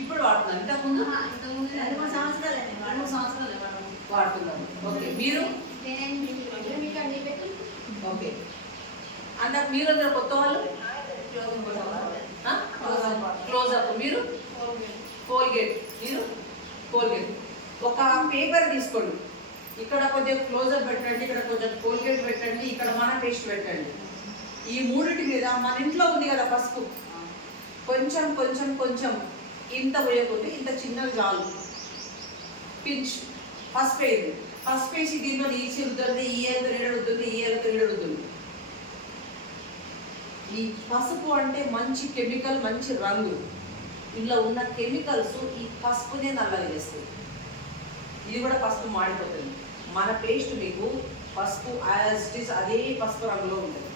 ఇప్పుడు వాడుతున్నారు, ఇంతకుముందు 2-3 సంవత్సరాలు వాడుతున్నాను. ఓకే, మీరు ఓకే అందాక మీరు అందరూ కొత్త వాళ్ళు క్లోజప్, మీరు కోల్గేట్, మీరు కోల్గేట్. ఒక పేపర్ తీసుకోండి, ఇక్కడ కొంచెం క్లోజప్ పెట్టండి, ఇక్కడ కొంచెం కోల్గేట్ పెట్టండి, ఇక్కడ మన పేస్ట్ పెట్టండి. ఈ మూడింటి మీద మన ఇంట్లో ఉంది కదా పసుపు, కొంచెం కొంచెం కొంచెం ఇంత వేయకపోతే ఇంత చిన్నది చాలు. పించ్ పసుపు వేయండి. పసుపు వేసి దీంట్లో నీచి ఉంటుంది, ఈ ఏళ్ళతో నీడడుతుంది, ఈ ఏళ్ళతో నీడడుతుంది. ఈ పసుపు అంటే మంచి కెమికల్, మంచి రంగు. ఇందులో ఉన్న కెమికల్స్ ఈ పసుపునే నల్లగా చేస్తాయి. ఇది కూడా పసుపు మాడిపోతుంది. మన పేస్ట్ మీకు పసుపు యాజ్ ఇట్ ఈస్ అదే పసుపు రంగులో ఉంటుంది.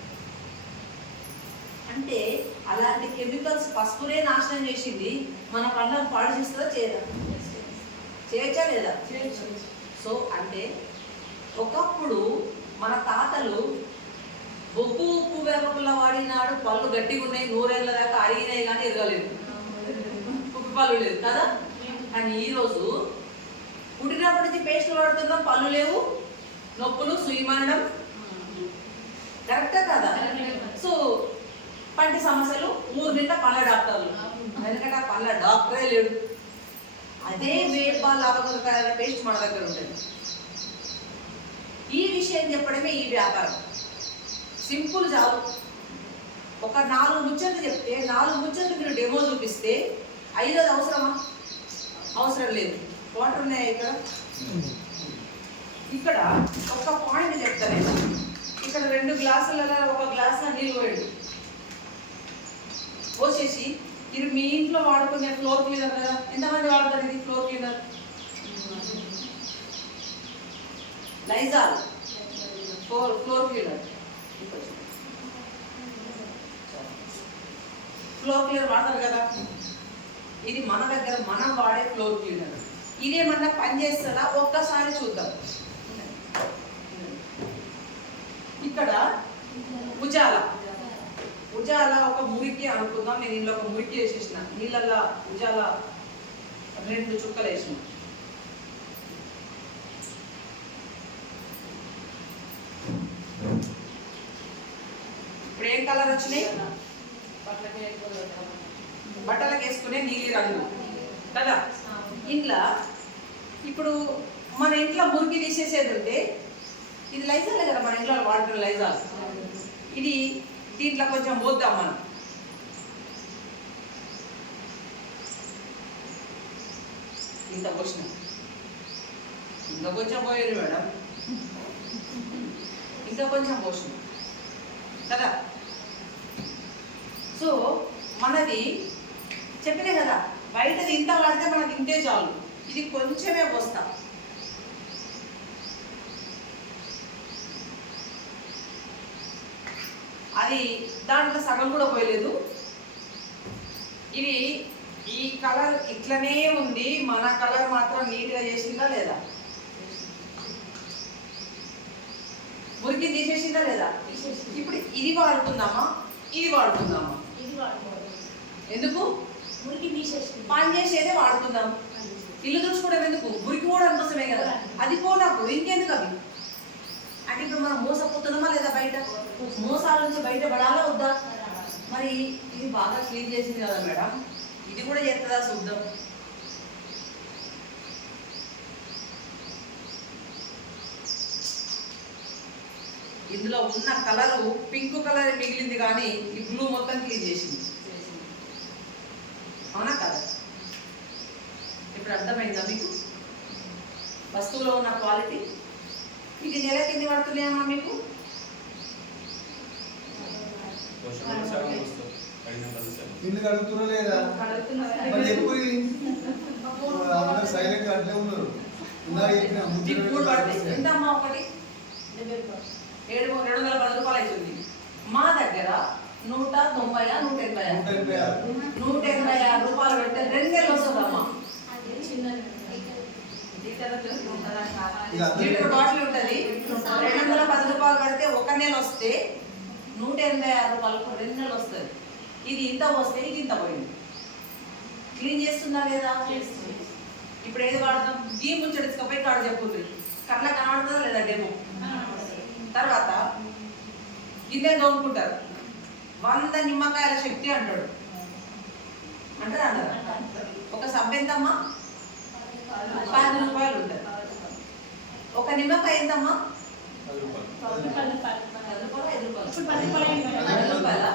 అంటే అలాంటి కెమికల్స్ పసుపునే నాశనం చేసింది. మన పళ్ళను పాడు చేస్తుందా? చేయదా? చేయొచ్చా లేదా? సో అంటే ఒకప్పుడు మన తాతలు బొగ్గు ఉప్పు వేపపుల్ల వాడినాడు, పళ్ళు గట్టిగా ఉన్నాయి, 100 ఏళ్ళ దాకా అరిగినాయి కానీ ఇరగలేదు, ఉప్పు పళ్ళు లేదు కదా. కానీ ఈరోజు పుట్టినప్పటి నుంచి పేస్ట్లు వాడుతున్నాం, పళ్ళు లేవు, నొప్పులు, సుయమనడం, కరెక్టా కదా? సో పంటి సమస్యలు, ఊరు నిండా పళ్ళ డాక్టర్లు, ఎందుకంటే ఆ పళ్ళ డాక్టరే లేడు. అదే వేప లవంగాల పేస్ట్ మన దగ్గర ఉంటుంది. ఈ విషయం చెప్పడమే ఈ వ్యాపారం. సింపుల్ చాలు. ఒక 4 ముచ్చట్లు చెప్తే 4 ముచ్చట్లు మీరు డెమో చూపిస్తే 5ది అవసరమా? అవసరం లేదు. వాటర్ ఉన్నాయా ఇక్కడ? ఇక్కడ ఒక పాయింట్ చెప్తాను. ఇక్కడ 2 గ్లాసులలో 1 గ్లాసులో నీళ్ళు పోయండి. పోసేసి ఇది మీ ఇంట్లో వాడుకునే ఫ్లోర్ క్లీనర్ కదా, ఎంతమంది వాడతారు ఇది? Floor cleaner Lysol floor cleaner, floor cleaner వాడతారు కదా. ఇది మన దగ్గర మనం వాడే ఫ్లోర్ క్లీనర్. ఇదేమన్నా పని చేస్తుందా? ఒక్కసారి చూద్దాం. ఇక్కడ ఉజాల ఒక మురికి అనుకుందాం. నేను ఇంట్లో ఒక మురికి వేసేసిన, నీళ్ళల్లో ఉజాల 2 చుక్కలు వేసిన. ఇప్పుడు ఏం కలర్ వచ్చినాయి? బట్టలకు వేసుకునే నీలి రంగు కదా. ఇంట్లో ఇప్పుడు మన ఇంట్లో మురికి తీసేసేది ఉంటే, ఇది లైజాలే కదా మన ఇంట్లో వాడుతున్న లైజాల్. ఇది దీంట్లో కొంచెం పోద్దాం మనం. ఇంత పోసిన, ఇంకా కొంచెం పోయేది మేడం, ఇంకా కొంచెం పోసిన కదా. సో మనది చెప్పినే కదా, బయటది ఇంత వాడితే మనది ఇంతే చాలు. ఇది కొంచెమే పోస్తాం. అది దాంట్లో సగం కూడా పోయలేదు. ఇది ఈ కలర్ ఇట్లనే ఉంది, మన కలర్ మాత్రం నీట్గా చేసిందా లేదా? మురికి తీసేసిందా లేదా? ఇప్పుడు ఇది వాడుకుందామా, ఇది వాడుకుందామా? ఎందుకు? మురికి తీసేసి పని చేసేదే వాడుకుందాం. ఇల్లు చూసుకోవడం ఎందుకు? మురికి కూడా అందుకోసమే కదా. అది పోనప్పుడు ఇంకెందుకు అవి? అంటే ఇప్పుడు మనం మోసపోతున్నామా లేదా? బయట మోసాల నుంచి బయటపడాలా వద్దా? మరి ఇది బాగా క్లీన్ చేసింది కదా మేడం, ఇది కూడా చేస్తుందా చూద్దాం. ఇందులో ఉన్న కలరు పింక్ కలర్ మిగిలింది కానీ ఈ బ్లూ మొత్తం క్లీన్ చేసింది. అవునా కదా? ఇప్పుడు అర్థమైందా మీకు వస్తువులో ఉన్న క్వాలిటీ? ఇది నెలకి ఎన్ని పడుతున్నాయమ్మా మీకు? ఇల్లు అడుగుతున్నా లేదా? మరి ఎప్పుడు అందరూ సైలెంట్ అట్లే ఉన్నారు. ఎంతమ్మా? ఒకటి 710 రూపాయలు అవుతుంది. మా దగ్గర 190 186 రూపాయలు పెడితే 2 నెలలు వస్తుందమ్మా. లీటర్ బాటిల్ ఉంటుంది, 210 రూపాయలు పడితే 1 నెల వస్తే 186 రూపాయలకు 2 నెలలు వస్తుంది. ఇది ఇంత వస్తే ఇది ఇంత పోయింది. క్లీన్ చేస్తుందా లేదా? ఇప్పుడు ఏది వాడదాం? గీ ముంచడిపోయి కాడ చెప్పుతుంది, కట్ల కనబడుతుందా లేదా డెమో? తర్వాత గిన్నె తోముకుంటారు, 100 నిమ్మకాయల శక్తి అంటాడు. అంటారా? ఒక సబ్బు ఎంతమ్మా? 10 రూపాయలు ఉంటుంది. ఒక నిమ్మకాయ ఎంతమ్మా? 10 రూపాయలు 10 రూపాయల.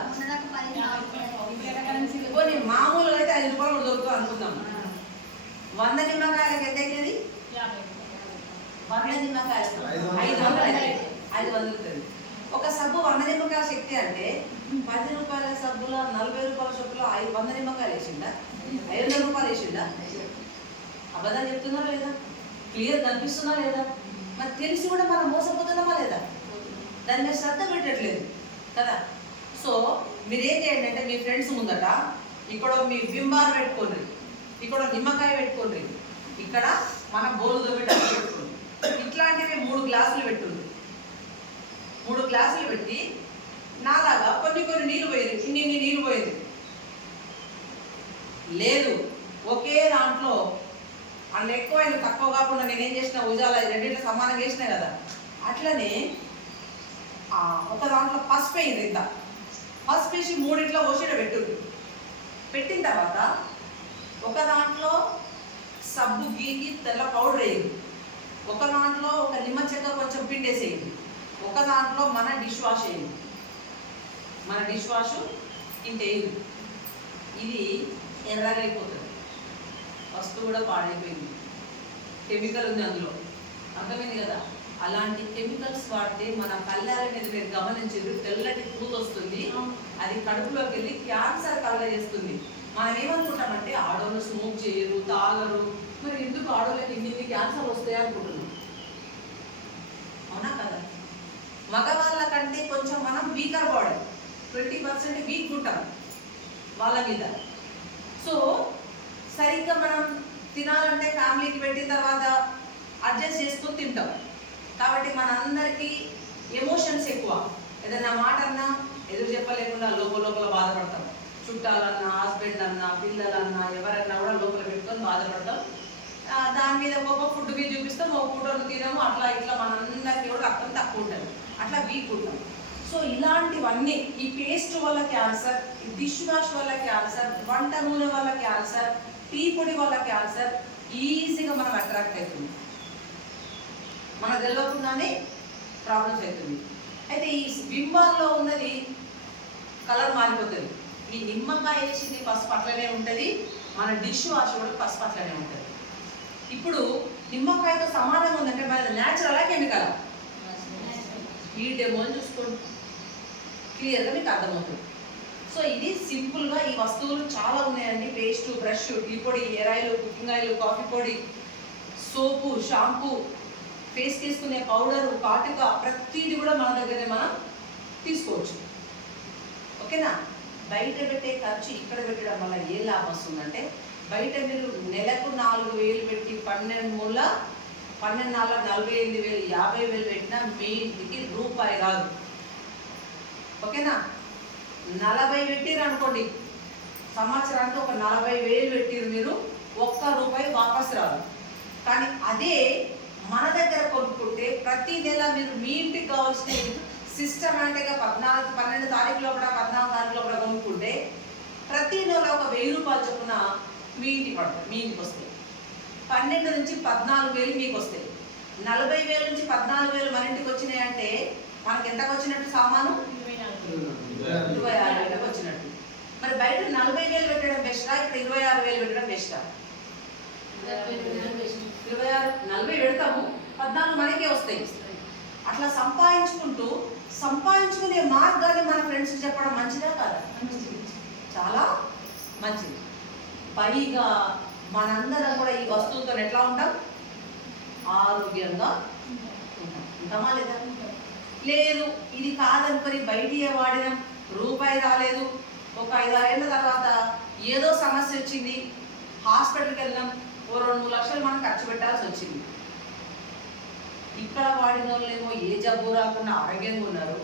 కొన్ని మామూలుగా అయితే 5 రూపాయలు కూడా దొరుకుతుంది అనుకుందాం. 100 నిమ్మకాయలకి ఎంత అవుతుంది? 100 నిమ్మకాయలు 500 అవుతుంది. ఒక సబ్బు 100 నిమ్మకాయల శక్తి అంటే 10 రూపాయల సబ్బులో 40 రూపాయల సబ్బులో 100 నిమ్మకాయలు వేసిండా? 500 రూపాయలు వేసిండా? అబద్ధాలు చెప్తున్నా లేదా? క్లియర్ కనిపిస్తున్నా లేదా? మరి తెలిసి కూడా మనం మోసపోతున్నామా లేదా? దాని మీద శ్రద్ధ పెట్టట్లేదు కదా. సో మీరు ఏం చేయండి అంటే మీ ఫ్రెండ్స్ ముందట ఇక్కడ మీ బింబార్ పెట్టుకోండి, ఇక్కడ నిమ్మకాయ పెట్టుకోండి, ఇక్కడ మన బోలు పెట్టుకోండి. ఇట్లాంటివి 3 గ్లాసులు పెట్టుండ్రి. 3 గ్లాసులు పెట్టి నాలాగా కొన్ని నీళ్ళు పోయేది, ఇన్ని నీళ్ళు పోయేది లేదు. ఒకే దాంట్లో అందులో ఎక్కువ తక్కువ కాకుండా నేనేం చేసిన ఉజాల రెండింటిలో సమానంగా వేసినా కదా, అట్లనే ఒక దాంట్లో పసుపు వేయింది. ఇంత పసుపు వేసి 3 పోసిడ పెట్టుండ్రి. పెట్టిన తర్వాత ఒక దాంట్లో సబ్బు గీకి తెల్ల పౌడర్ వేయండి, ఒక దాంట్లో ఒక నిమ్మ చెక్క కొంచెం పిండేసేయండి, ఒక దాంట్లో మన డిష్ వాష్ వేయండి. మన డిష్ వాష్ ఇంత వేయండి. ఇది ఎర్రగైపోతుంది, వస్తువు కూడా పాడైపోయింది, కెమికల్ ఉంది అందులో. అర్థమైంది కదా? అలాంటి కెమికల్స్ వాడితే మన కళ్ళాల మీద మీరు గమనించారు, తెల్లటి పూత వస్తుంది, అది కడుపులోకి వెళ్ళి క్యాన్సర్ కలగ చేస్తుంది. మనం ఏమనుకుంటామంటే ఆడవాళ్ళు స్మోక్ చేయరు, తాగరు, మరి ఎందుకు ఆడవాళ్ళకి ఇన్ని క్యాన్సర్ వస్తాయి అనుకుంటున్నాం. అవునా కదా? మగవాళ్ళ కంటే కొంచెం మనం వీకర్ బాడీ, 20% వీక్ ఉంటాం వాళ్ళ మీద. సో సరిగ్గా మనం తినాలంటే ఫ్యామిలీకి పెట్టిన తర్వాత అడ్జస్ట్ చేసుకొని తింటాం. కాబట్టి మనందరికీ ఎమోషన్స్ ఎక్కువ. ఏదైనా మాట అన్నా ఎదురు చెప్పలేకుండా లోపల బాధపడతాం. చుట్టాలన్నా, హస్బెండ్ అన్నా, పిల్లలన్నా, ఎవరన్నా కూడా లోపల పెట్టుకొని బాధపడతాం. దాని మీద ఒక్కొక్క ఫుడ్ మీద చూపిస్తాం, ఒక ఫుడ్ తినము, అట్లా ఇట్లా మనందరికీ కూడా రక్తం తక్కువ ఉంటుంది, అట్లా వీక్ ఉంటాం. సో ఇలాంటివన్నీ, ఈ పేస్ట్ వల్ల క్యాన్సర్, ఈ డిష్ వాష్ వల్ల క్యాన్సర్, వంట నూనె వల్ల క్యాన్సర్, టీ పొడి వల్ల క్యాన్సర్ ఈజీగా మనం అట్రాక్ట్ అవుతుంది. మనకు తెలియకుండానే ప్రాబ్లమ్స్ అవుతుంది. అయితే ఈ బింబాల్లో ఉన్నది కలర్ మారిపోతుంది. ఈ నిమ్మకాయ వేసింది పసుపు అట్లనే ఉంటుంది, మన డిష్ వాష్ కూడా పసుపు అట్లనే ఉంటుంది. ఇప్పుడు నిమ్మకాయతో సమానంగా ఉందంటే మన న్యాచురలా కెమికలా? ఈ డెమోని చూసుకోండి, క్లియర్గా మీకు అర్థమవుతుంది. సో ఇది సింపుల్గా ఈ వస్తువులు చాలా ఉన్నాయండి. పేస్ట్, బ్రష్, టీ పొడి, hair oil, cooking oil, coffee పొడి, సోపు, షాంపూ, ఫేస్కి వేసుకునే పౌడరు, కాటుక, ప్రతిదీ కూడా మన దగ్గరే మనం తీసుకోవచ్చు. ఓకేనా? బయట పెట్టే ఖర్చు ఇక్కడ పెట్టడం వల్ల ఏ లాభం వస్తుందంటే, బయట మీరు నెలకు 4,000 పెట్టి 12 48,000 50,000 పెట్టినా మీ ఇంటికి రూపాయి రాదు. ఓకేనా? 40 పెట్టిరు అనుకోండి, సంవత్సరానికి ఒక 40,000 పెట్టిరు మీరు, ఒక్క రూపాయి వాపస్ రాదు. కానీ అదే మన దగ్గర కొనుక్కుంటే ప్రతి నెల మీరు మీ ఇంటికి కావాల్సిన సిస్టమేటిక్గా 12 తారీఖు లోపల 14 తారీఖు లోపల కొనుక్కుంటే ప్రతి నెల ఒక 1000 రూపాయలు చొప్పున మీ ఇంటికి పడతాయి, మీ ఇంటికి వస్తాయి. 12 నుంచి 14,000 మీకు వస్తాయి. 40,000 నుంచి 14,000 మన ఇంటికి వచ్చినాయి అంటే మనకి ఎంతకు వచ్చినట్టు సామాను 26,000 వచ్చినట్టు. మరి బయట 40,000 పెట్టడం బెస్టా, ఇక్కడ 26,000 పెట్టడం బెస్టా? 40 పెడతాము, 14 మనకే వస్తాయి. అట్లా సంపాదించుకునే మార్గాన్ని మన ఫ్రెండ్స్కి చెప్పడం మంచిదా కాదా? చాలా మంచిది. పైగా మనందరం కూడా ఈ వస్తువులతో ఎట్లా ఉంటాం? ఆరోగ్యంగా ఉంటామా లేదా? లేదు ఇది కాదనుకొని బయటికి వాడినాం, రూపాయి రాలేదు, ఒక 5-6 ఏళ్ళ తర్వాత ఏదో సమస్య వచ్చింది, హాస్పిటల్కి వెళ్ళాం, ఓ 2-3 లక్షలు మనం ఖర్చు పెట్టాల్సి వచ్చింది. ఇక్కడ వాడిన వాళ్ళేమో ఏ జబ్బు రాకుండా ఆరోగ్యంగా ఉన్నారు,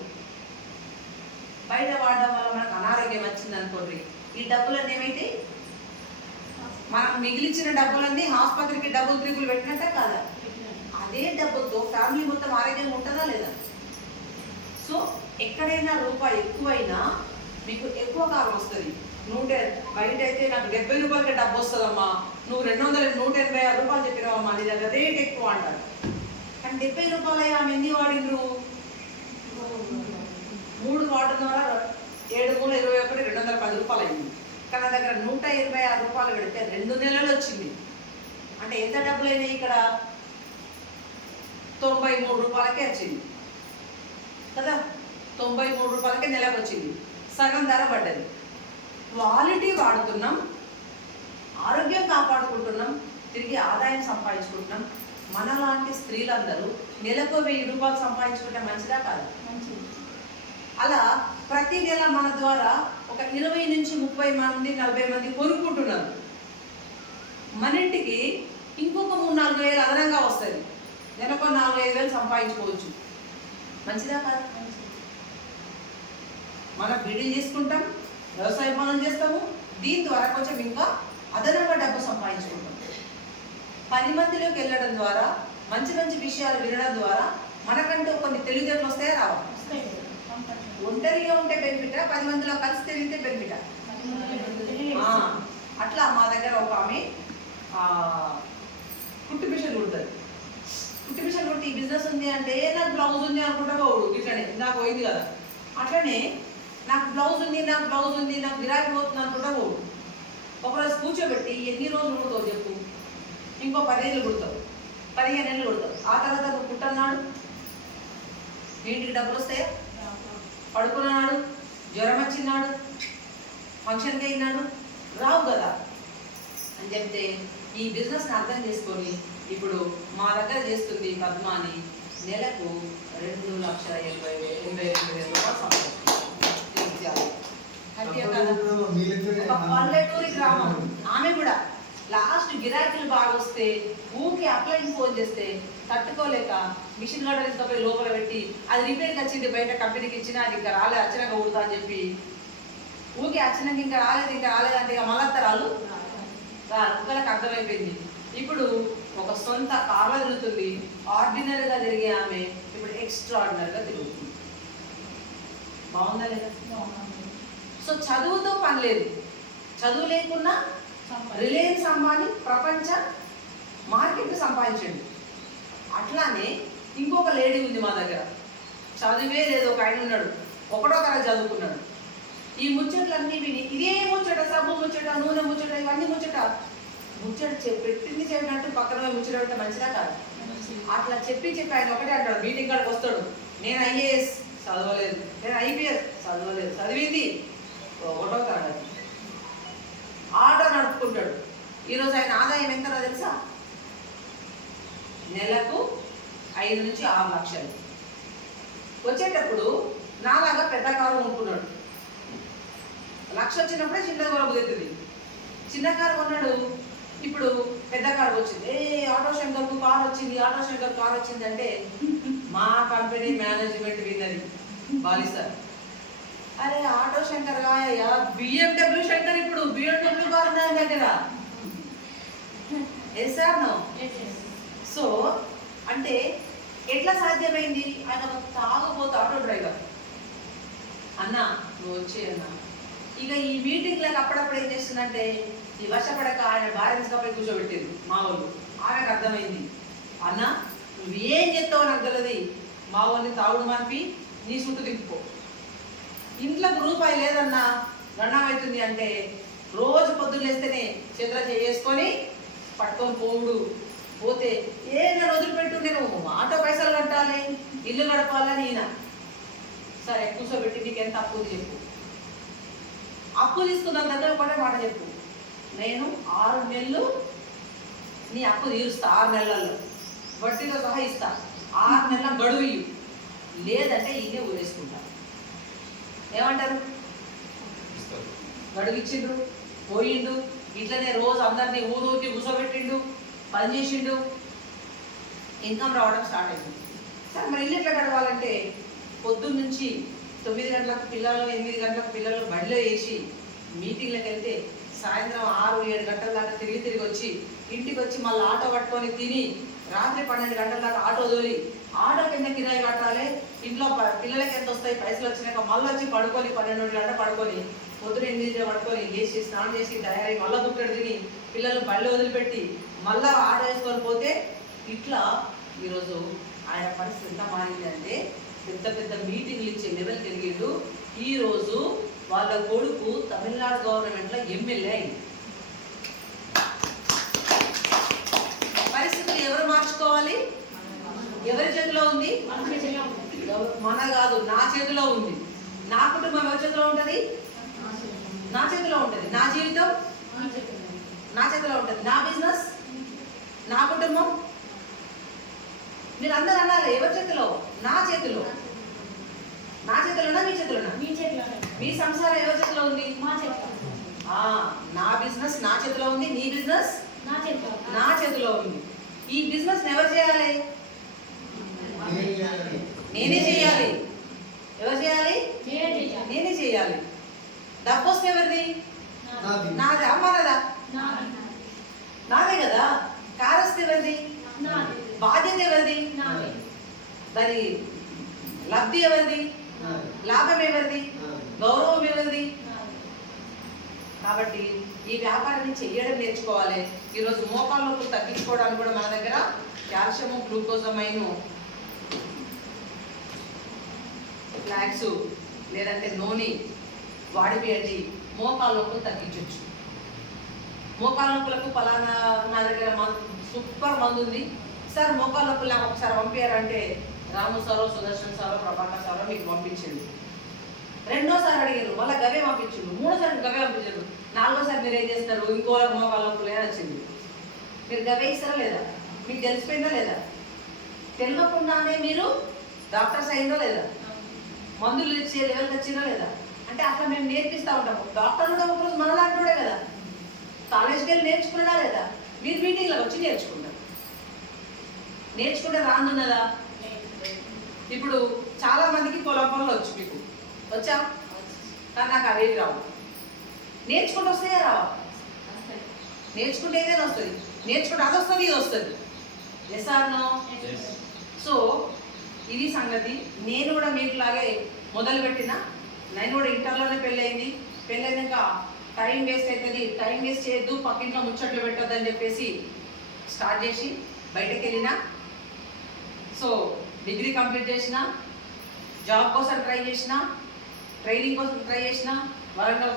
బయట వాడడం వల్ల మనకు అనారోగ్యం వచ్చింది అనుకోండి, ఈ డబ్బులన్నీ ఏమైతే మనం మిగిలిచిన డబ్బులన్నీ ఆసుపత్రికి డబ్బులు తిరుగులు పెట్టినట్టే కాదా? అదే డబ్బుతో ఫ్యామిలీ మొత్తం ఆరోగ్యంగా ఉంటుందా లేదా? సో ఎక్కడైనా రూపాయి ఎక్కువైనా మీకు ఎక్కువ కాలం వస్తుంది. బయట అయితే నాకు 70 రూపాయలకి డబ్బు వస్తుందమ్మా, నువ్వు 186 రూపాయలు చెప్పినావమ్మా, నీ దగ్గర రేట్ ఎక్కువ అంటారు. కానీ 70 రూపాయలు ఆమె ఎన్ని వాడినరు? 3 వాటర్ ద్వారా 7-3-21 210 రూపాయలు అయింది. కానీ నా దగ్గర 186 రూపాయలు పెడితే 2 నెలలు వచ్చింది. అంటే ఎంత డబ్బులు అయినాయి? ఇక్కడ 93 రూపాయలకే వచ్చింది కదా, 93 రూపాయలకే నెలకు వచ్చింది, సగం ధర పడ్డది. క్వాలిటీ వాడుతున్నాం, ఆరోగ్యం కాపాడుకుంటున్నాం, తిరిగి ఆదాయం సంపాదించుకుంటున్నాం. మనలాంటి స్త్రీలందరూ నెలకు 1000 రూపాయలు సంపాదించుకుంటే మంచిదా కాదు? అలా ప్రతి నెల మన ద్వారా ఒక 20 నుంచి 30 మంది 40 మంది కొనుక్కుంటున్నారు. మన ఇంటికి ఇంకొక 3-4 వేలు అదనంగా వస్తుంది, నెలకు 4-5 వేలు సంపాదించుకోవచ్చు. మంచిదా కాదు? మనం బీడీలు తీసుకుంటాం, వ్యవసాయ పనులు చేస్తాము, దీని ద్వారా కొంచెం ఇంకా అదనంగా డబ్బు సంపాదించుకుంటాం. 10 మందిలోకి వెళ్ళడం ద్వారా, మంచి మంచి విషయాలు వినడం ద్వారా మనకంటూ కొన్ని తెలివితేటలు వస్తాయా రావా? ఒంటరిగా ఉంటే బెనిఫిటా, 10 మందిలో కలిసి తిరిగితే బెనిఫిటా? అట్లా మా దగ్గర ఒక ఆమె కుట్టు మిషన్ కుడుతుంది. కుట్టు మిషన్ కుట్టి ఈ బిజినెస్ ఉంది అంటే నాకు బ్లౌజ్ ఉంది అనుకుంటా పోడు, ఇట్లనే నాకు పోయింది కదా, అట్లనే నాకు బ్లౌజ్ ఉంది నాకు గిరాకీ పోతుంది అనుకుంటా పోడు. ఒకరోజు కూర్చోబెట్టి ఎన్ని రోజులు కుడతావు చెప్పు? ఇంకో 10 ఏళ్ళు కుడతావు, 15 ఏళ్ళు కుడతావు. ఆ తర్వాత నువ్వు కుట్టన్నాడు, ఇంటికి డబ్బులు వస్తాయా? పడుకున్నాడు, జ్వరం వచ్చినాడు, ఫంక్షన్కి అయినాడు, రావు కదా అని చెప్తే ఈ బిజినెస్ని అర్థం చేసుకొని ఇప్పుడు మా దగ్గర చేస్తుంది పద్మ అని నెలకు 2,80,000 రూపాయలు సంపాదించాలి. ఒక పల్లెటూరి గ్రామం. ఆమె కూడా లాస్ట్ గిరాకీలు బాగా వస్తే ఊరికి అప్లైన్ ఫోన్ చేస్తే తట్టుకోలేక మిషన్ గడ్డలు తీసుకపోయి లోపల పెట్టి అది రిపేర్కి వచ్చింది, బయట కంపెనీకి ఇచ్చినా అది ఇంకా రాలేదు, అచ్చినాక ఊరుతా అని చెప్పి ఊరికి వచ్చినాక ఇంకా రాలేదు అంటే ఇక మళ్ళీ రాళ్ళు వాళ్ళకి అర్థమైపోయింది. ఇప్పుడు ఒక సొంత కార్లో తిరుగుతుంది, ఆర్డినరీగా తిరిగే ఆమె ఇప్పుడు ఎక్స్ట్రాడినరీగా తిరుగుతుంది. బాగుందా లేదా? సో చదువుతో పని లేదు, చదువు లేకున్నా రిలయన్స్ అంబానీ ప్రపంచ మార్కెట్ సంపాదించండి. అట్లానే ఇంకొక లేడీ ఉంది మా దగ్గర, చదివే లేదు, ఒక ఆయన ఉన్నాడు, 1వ తరగతి చదువుకున్నాడు. ఈ ముచ్చట్లన్నీ విని ఇదే ముచ్చట, సబ్బు ముచ్చట, నూనె ముచ్చట, ఇవన్నీ ముచ్చట పెట్టింది చెప్పినట్టు పక్కన ముచ్చట పెడితే మంచిదా కాదు? అట్లా చెప్పి ఆయన ఒకటే అంటాడు, మీటింగ్ కాడికి వస్తాడు, నేను IAS చదవలేదు, నేను IPS చదవలేదు, చదివింది 1వ తరగతి, ఆటో నడుపుకుంటాడు. ఈరోజు ఆయన ఆదాయం ఎంతనో తెలుసా? నెలకు 5 నుంచి 6 లక్షలు. వచ్చేటప్పుడు నాలాగా పెద్ద కారు కొనుక్కున్నాడు. 1 లక్ష వచ్చినప్పుడే చిన్న కారు కుదురుతుంది. చిన్న కారు కొన్నాడు, ఇప్పుడు పెద్ద కారు వచ్చింది. ఆటో శంకర్కు కారు వచ్చింది అంటే మా కంపెనీ మేనేజ్మెంట్ విన్నది బాలి సార్. అరే ఆటో శంకర్ కాయ BMW శంకర్, ఇప్పుడు BMW కారు దగ్గర. సో అంటే ఎట్లా సాధ్యమైంది? ఆయన ఒక తాగుబోతు ఆటో డ్రైవర్. అన్నా నువ్వు వచ్చే అన్నా. ఇక ఈ మీటింగ్లకు అప్పుడప్పుడు ఏం చేస్తుందంటే ఈ వర్షపడక ఆయన భార్య తీసుకపోయి కూర్చోబెట్టారు మా వాళ్ళు. ఆమెకు అర్థమైంది, అన్న నువ్వు ఏం చెప్తావో నాకు తెలియదు, మా వాళ్ళని తాగుడు మాపి నీ చుట్టూ తిప్పుకో. ఇంట్లోకి రూపాయి లేదన్నా గణం అవుతుంది అంటే రోజు పొద్దున్న లేస్తేనే చేతుల చేసుకొని పట్టుకొని పోవుడు. పోతే నేను వదిలిపెట్టు, నేను ఆటో పైసలు కట్టాలి, ఇల్లు గడపాలని ఈయన. సరే కూర్చోబెట్టి నీకు ఎంత అప్పు చెప్పు. అప్పు తీసుకున్నాను దగ్గర ఒకటే మాట చెప్పు, నేను 6 నెలలు నీ అప్పు తీరుస్తా, 6 నెలల్లో వడ్డీతో సహా ఇస్తా, 6 నెలల గడువు ఇయ్యి, లేదంటే ఇదే ఊరేసుకుంటా. ఏమంటారు? గడువు ఇచ్చిండ్రు, పోయిండు, ఇట్లనే రోజు అందరినీ ఊరికి కూర్చోబెట్టిండు, పని చేసిండు, ఇన్కమ్ రావడం స్టార్ట్ అయింది. సరే మరి ఇల్లు ఎట్లా గడవాలంటే పొద్దున్న నుంచి 9 గంటలకు పిల్లలు 8 గంటలకు పిల్లలు బడిలో వేసి మీటింగ్లకు వెళ్తే సాయంత్రం 6-7 గంటల దాకా తిరిగి వచ్చి ఇంటికి వచ్చి మళ్ళీ ఆటో పట్టుకొని తిని రాత్రి 12 గంటల దాకా ఆటో తోలి ఆటో కింద కిరాయి కట్టాలి, ఇంట్లో పిల్లలకి ఎంత వస్తాయి పైసలు వచ్చినాక మళ్ళీ వచ్చి పడుకొని 12 గంటలు పడుకొని పొద్దున 8 పడుకొని లేచి స్నానం చేసి తయారై మళ్ళీ దుక్కడు తిని పిల్లలు బళ్ళు వదిలిపెట్టి మళ్ళీ ఆటో వేసుకొని పోతే ఇట్లా ఈరోజు ఆయన పరిస్థితి ఎంత మారిందంటే పెద్ద పెద్ద మీటింగ్లు ఇచ్చే లెవెల్ తిరిగిండు. ఈరోజు వాళ్ళ కొడుకు తమిళనాడు గవర్నమెంట్లో ఎమ్మెల్యే అయింది. పరిస్థితులు ఎవరు మార్చుకోవాలి? ఎవరి చేతిలో ఉంది? మన కాదు, నా చేతిలో ఉంది. నా కుటుంబం ఎవరి చేతిలో ఉంటుంది? నా చేతిలో ఉంటుంది. నా జీవితం నా చేతిలో ఉంటుంది. నా బిజినెస్, నా కుటుంబం. మీరు అందరూ అనాలి ఎవరి చేతిలో? నా చేతిలో. నా చేతిలోనా మీ చేతిలోనా? మీ చేతిలో. మీ సంసారం ఎవరి చేతిలో ఉంది? మా చేతిలో. నా బిజినెస్ నా చేతిలో ఉంది, నీ బిజినెస్ నా చేతిలో ఉంది. ఈ బిజినెస్ ఎవరు చేయాలి? నేనే చేయాలి. ఎవరు చేయాలి? నేనే చేయాలి. డబ్బు వస్తే ఎవరిది? నాది. అమ్మాలదా? నాదే కదా. కారు వస్తే ఎవరిది? బాధ్యత ఎవరిది? దాని లబ్ధి ఎవరిది? లాభం ఎవరిది? గౌరవం ఎవరిది? కాబట్టి ఈ వ్యాపారాన్ని చెయ్యడం నేర్చుకోవాలి. ఈరోజు మోకాళ్ళ నొప్పులు తగ్గించుకోవడానికి కూడా మన దగ్గర కాల్షియము, గ్లూకోజమైను, ఫ్లాక్స్ లేదంటే నూనె వాడిపియండి, మోకాళ్ళ నొప్పులు తగ్గించవచ్చు. మోకాళ్ళ నొప్పులకు పలానా నా దగ్గర సూపర్ మందు ఉంది సార్, మోకాళ్ళ నొప్పులు నాకు ఒకసారి పంపించారంటే రాము సారో సుదర్శన్ సారో ప్రభాకర్ సారో మీకు పంపించండి. రెండోసారి అడిగారు, మళ్ళీ గవే పంపించారు. మూడోసారి గవే పంపించారు. నాలుగోసారి మీరు ఏం చేస్తారు? ఇంకో మోకాళ్ళ నొప్పులు వచ్చింది. మీరు గవే ఇస్తారా లేదా? మీకు తెలిసిపోయిందా లేదా? తెలియకుండానే మీరు డాక్టర్స్ అయిందా లేదా? మందులు ఇచ్చే లెవెల్కి వచ్చిందా లేదా? అంటే అట్లా మేము నేర్పిస్తూ ఉంటాము. డాక్టర్ కూడా ఒకరోజు మనలాంటివాడే కదా, కాలేజ్కి వెళ్ళి నేర్చుకున్నాడా లేదా? మీరు మీటింగ్లో వచ్చి నేర్చుకుంటారు. నేర్చుకుంటే రానున్నదా? ఇప్పుడు చాలా మందికి పొలం పనులు వచ్చు, మీకు వచ్చా? కానీ నాకు అవేవి రావు. నేర్చుకుంటూ వస్తాయా రావా? నేర్చుకుంటే ఏదైనా వస్తుంది. నేర్చుకుంటే అది వస్తుంది, ఇది వస్తుంది. Yes are no? సో ఇది సంగతి. నేను కూడా మీకులాగే మొదలుపెట్టిన. నేను కూడా ఇంటర్లోనే పెళ్ళయింది. పెళ్ళైనాక టైం వేస్ట్ అవుతుంది, టైం వేస్ట్ చేయొద్దు, పక్కింట్లో ముచ్చట్లు పెట్టొద్దని చెప్పేసి స్టార్ట్ చేసి బయటకు వెళ్ళిన. సో డిగ్రీ కంప్లీట్ చేసిన, జాబ్ కోసం ట్రై చేసిన, ట్రైనింగ్ కోసం ట్రై చేసిన. వరంగల్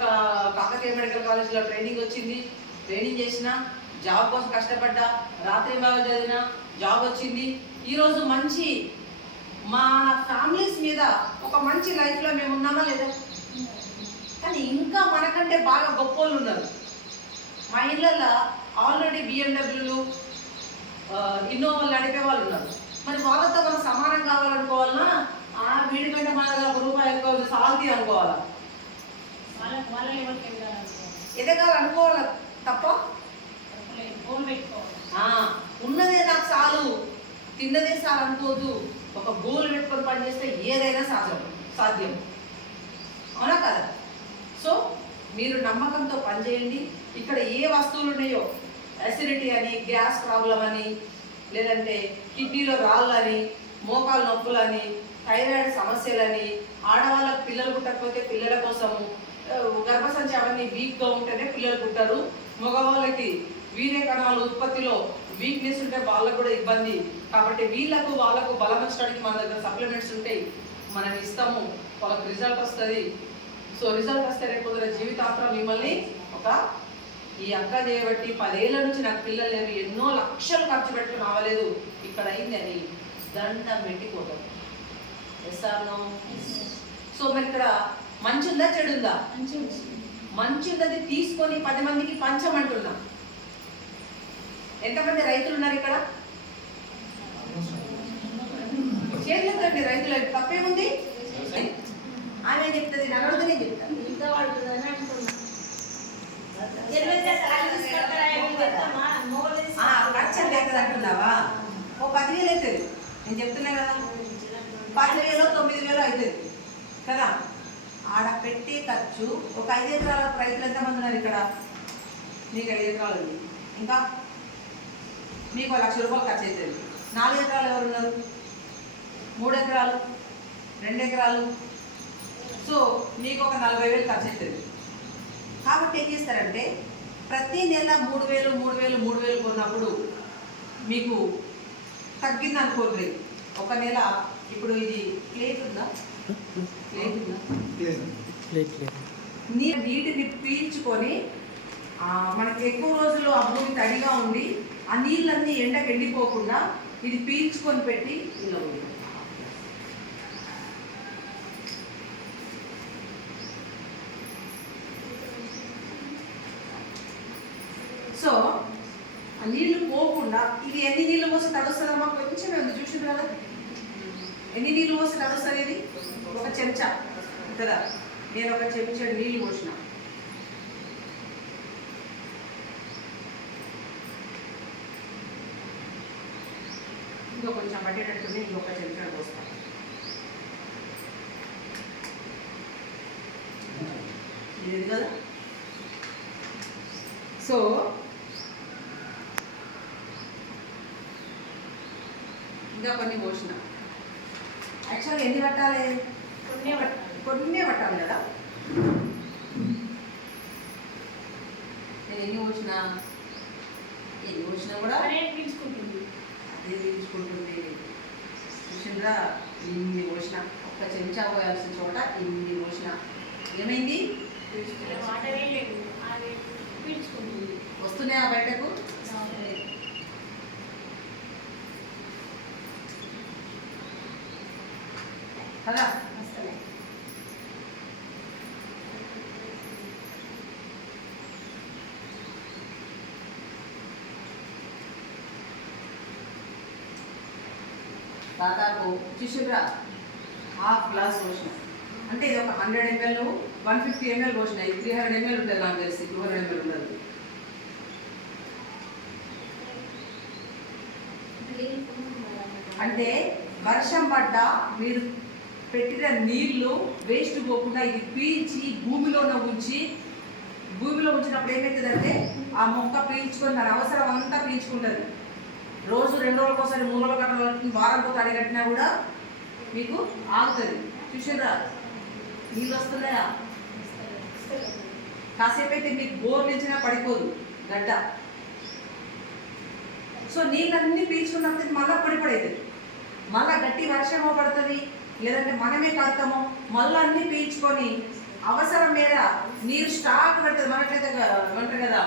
కాకతీయ మెడికల్ కాలేజ్లో ట్రైనింగ్ వచ్చింది, ట్రైనింగ్ చేసిన, జాబ్ కోసం కష్టపడ్డా, రాత్రి బాగా చదివిన, జాబ్ వచ్చింది. ఈరోజు మంచి మన ఫ్యామిలీస్ మీద ఒక మంచి లైఫ్లో మేము ఉన్నామా లేదా? కానీ ఇంకా మనకంటే బాగా గొప్ప వాళ్ళు ఉన్నారు. మా ఇళ్ళల్లో ఆల్రెడీ బిఎండబ్ల్యూలు, ఇన్నోవాలు నడిపే వాళ్ళు ఉన్నారు. మరి వాళ్ళతో మనం సమానం కావాలనుకోవాలన్నా వీడికంటే మన దగ్గర ₹1 ఎక్కువ సాల్తీ అనుకోవాలా? ఎదగాలనుకోవాలి తప్ప ఉన్నదే నాకు చాలు, తిన్నదే చాలు అనుకోవద్దు. ఒక గోల్ పెట్టుకొని పనిచేస్తే ఏదైనా సాధ్యం. అవునా కదా? సో మీరు నమ్మకంతో పనిచేయండి. ఇక్కడ ఏ వస్తువులు ఉన్నాయో, అసిడిటీ అని, గ్యాస్ ప్రాబ్లం అని, లేదంటే కిడ్నీలో రాళ్ళని, మోకాలు నొప్పులని, థైరాయిడ్ సమస్యలని, ఆడవాళ్ళకి పిల్లలు పుట్టకపోతే పిల్లల కోసము, గర్భసంచి అవన్నీ వీక్గా ఉంటేనే పిల్లలు పుట్టారు. మగవాళ్ళకి వీర్య కణాలు ఉత్పత్తిలో వీక్నెస్ ఉంటే వాళ్ళకు కూడా ఇబ్బంది. కాబట్టి వాళ్ళకు బలం వచ్చడానికి మన దగ్గర సప్లిమెంట్స్ ఉంటాయి, మనం ఇస్తాము, వాళ్ళకి రిజల్ట్ వస్తుంది. సో రిజల్ట్ వస్తే రేపు జీవితాంతం మిమ్మల్ని ఈ అక్క చేయబట్టి 10 ఏళ్ళ నుంచి నాకు పిల్లలు లేరు, ఎన్నో లక్షలు ఖర్చు పెట్టుకుని అవ్వలేదు, ఇక్కడ అయింది అని దండం పెట్టిపోతాం. ఎస్ఆర్నో? సో మరి ఇక్కడ మంచి ఉందా చెడు ఉందా? మంచి ఉన్నది తీసుకొని 10 మందికి పంచమంటున్నాం. ఎంతమంది రైతులు ఉన్నారు ఇక్కడ? చేయలేదండి రైతులు, తప్పేముంది? ఆమె చెప్తుంది, నన్ను నేను చెప్తాను. ఖర్చు ఎంత అంటున్నావా? ఓ 10,000 అవుతుంది, నేను చెప్తున్నా కదా, 10,000 9,000 అవుతుంది కదా. ఆడ పెట్టే ఖర్చు ఒక 5 ఎకరాల రైతులు ఎంతమంది ఉన్నారు ఇక్కడ? మీకు 5 ఎకరాలు ఉంది, ఇంకా మీకు 1,00,000 రూపాయలు ఖర్చు అవుతుంది. 4 ఎకరాలు ఎవరు ఉన్నారు? 3 ఎకరాలు, 2 ఎకరాలు. సో మీకు ఒక 40,000 ఖర్చు అవుతుంది. కాబట్టి ఏం చేస్తారంటే ప్రతి నెల 3,000 కొన్నప్పుడు మీకు తగ్గింది అనుకోండి. ఒక నెల ఇప్పుడు ఇది ప్లేట్ ఉందా? నీటిని పీల్చుకొని మనకి ఎక్కువ రోజులు ఆ భూమి తడిగా ఉండి ఆ నీళ్ళన్నీ ఎండకు ఎండిపోకుండా ఇది పీల్చుకొని పెట్టి ఇలా ఉంది. సో ఆ నీళ్లు పోకుండా ఇది ఎన్ని నీళ్ళు పోసి తడుస్తుందమ్మా? కొంచెమే ఉంది, చూసింది కదా ఎన్ని నీళ్ళు పోసి తడుస్తుంది. ఇది ఒక చెంచా కదా, నేను ఒక చెంచా నీళ్ళు పోసిన. ఇంకో కొంచెం పట్టేటట్టుంది, ఇంకొక చెంచా పోస్తాను. లేదు కదా. సో ఇంకా కొన్ని పోసిన. యాక్చువల్గా ఎన్ని పట్టాలి? కొన్ని పట్టాలి కదా. నేను ఎన్ని పోసినా కూడా అదే పీల్చుకుంటుంది. చూసిందా? ఇన్ని పోసిన, ఒక్క చెంచా పోయాల్సిన చోట ఇన్ని పోసిన. ఏమైంది? వస్తున్నాయా బయటకు? కదా. దాదాపు చూసిరా ½ గ్లాస్ పోసిన. అంటే ఇది ఒక 100 ml 150 ml పోసిన. ఇది 300 ml ఉంటుంది నాకు తెలిసి, 200 ml ఉండదు. అంటే వర్షం పడ్డా మీరు పెట్టిన నీళ్లు వేస్ట్ పోకుండా ఇది పీల్చి భూమిలో ఉంచినప్పుడు ఏమవుతుందంటే ఆ మొక్క పీల్చుకొని దాని అవసరం అంతా పీల్చుకుంటుంది. రోజు 2 రోజులకు ఒకసారి 3 రోజుల కట్టిన వారంతో తడి కట్టినా కూడా మీకు ఆగుతుంది. చూసారా నీళ్ళు వస్తున్నాయా? కాసేపు అయితే మీకు బోర్ నించినా పడిపోదు గడ్డ. సో నీళ్ళన్నీ పీల్చుకున్నప్పుడు మళ్ళీ పొడిపడవుతుంది. మళ్ళీ గట్టి వర్షమో పడుతుంది, లేదంటే మనమే కడతామో, మళ్ళీ అన్నీ పీల్చుకొని అవసరం మీద నీరు స్టాక్ పెడుతుంది. మనట్లయితే అంటారు కదా,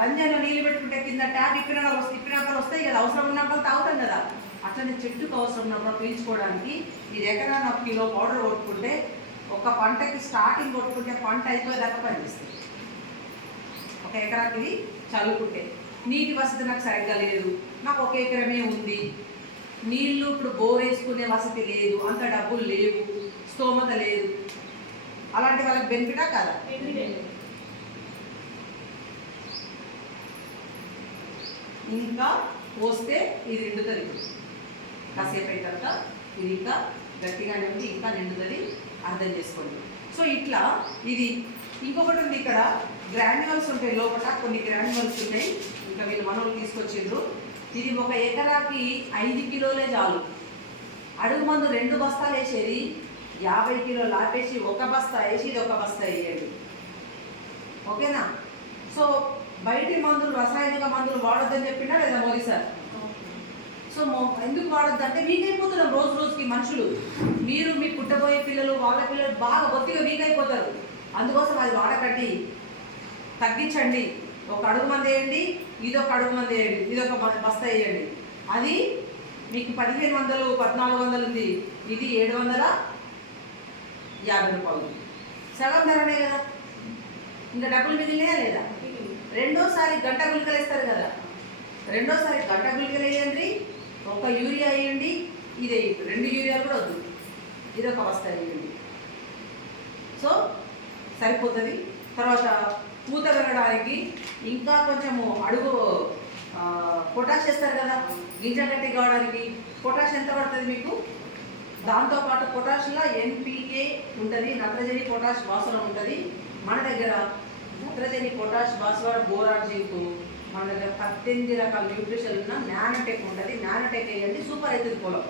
రంజన్లో నీళ్ళు పెట్టుకుంటే కింద ట్యాప్ ఇప్పినప్పుడు వస్తాయి కదా, అవసరం ఉన్నప్పుడు తాగుతాం కదా. అట్లనే చెట్టుకు అవసరం ఉన్నప్పుడు పీల్చుకోవడానికి ఈ ఎకరాన 1 కిలో పౌడర్ కొట్టుకుంటే ఒక పంటకి స్టార్టింగ్ కొట్టుకుంటే పంట అయిపోయేదాకా పనిచేస్తుంది. ఒక ఎకరాకి ఇది చల్లుకుంటే. నీటి వసతి నాకు సరిగ్గా లేదు, నాకు 1 ఎకరమే ఉంది, నీళ్ళు ఇప్పుడు బోర్ వేసుకునే వసతి లేదు, అంత డబ్బులు లేవు, స్తోమత లేదు, అలాంటి వాళ్ళకి బెనిఫిటా కదా? ఇంకా పోస్తే ఇది నిండుతుంది. కాసేపు అయిన తర్వాత ఇది ఇంకా గట్టిగానే ఉంది, ఇంకా నిండుతుంది, అర్థం చేసుకోండి. సో ఇట్లా ఇది ఇంకొకటి ఉంది, ఇక్కడ గ్రాన్యువల్స్ ఉంటాయి లోపల, కొన్ని గ్రాన్యువల్స్ ఉంటాయి. ఇంకా వీళ్ళు మనోళ్ళు తీసుకొచ్చిండ్రు. ఇది 1 ఎకరాకి 5 కిలోలే చాలు. అడుగు మందు 2 బస్తాలు వేసేది 50 కిలోలు ఆపేసి 1 బస్తా వేసి ఇది 1 బస్తా వేయండి. ఓకేనా? సో బయటి మందులు, రసాయనిక మందులు వాడొద్దని చెప్పినా లేదా మోదీ సార్? సో ఎందుకు వాడొద్దంటే వీక్ అయిపోతున్నాం రోజు రోజుకి మనుషులు. మీరు మీ పుట్టబోయే పిల్లలు, వాళ్ళ పిల్లలు బాగా బొత్తిగా వీక్ అయిపోతారు. అందుకోసం అది వాడకండి, తగ్గించండి. 1 అడుగు మంది వేయండి, ఇది 1 అడుగు మంది వేయండి, ఇది 1 బస్తా వేయండి. అది మీకు 1500 1400 ఉంది, ఇది 750 రూపాయలు. సగం ధరనే కదా, ఇంకా డబ్బులు మిగిలినాయా లేదా? రెండోసారి గంట గుళికలు వేస్తారు కదా, రెండోసారి గంట గుళికలు వేయండి, 1 యూరియా వేయండి, ఇదే 2 యూరియాలు కూడా వద్దు, ఇది 1 బస్తా వేయండి. సో సరిపోతుంది. తర్వాత పూత పెరగడానికి ఇంకా కొంచెము అడుగు పొటాష్ వేస్తారు కదా, గింజ గట్టి కావడానికి. పొటాష్ ఎంత పడుతుంది మీకు? దాంతోపాటు పొటాష్లో NPK ఉంటుంది, నత్రజని, పొటాష్, భాస్వరం ఉంటుంది. మన దగ్గర నత్రజని, పొటాష్, భాస్వరం, బోరాన్, జింకు మన దగ్గర 18 రకాల న్యూట్రిషన్ ఉన్న నానోటెక్ ఉంటుంది. నానోటెక్ వేయండి, సూపర్ అవుతుంది పొలం.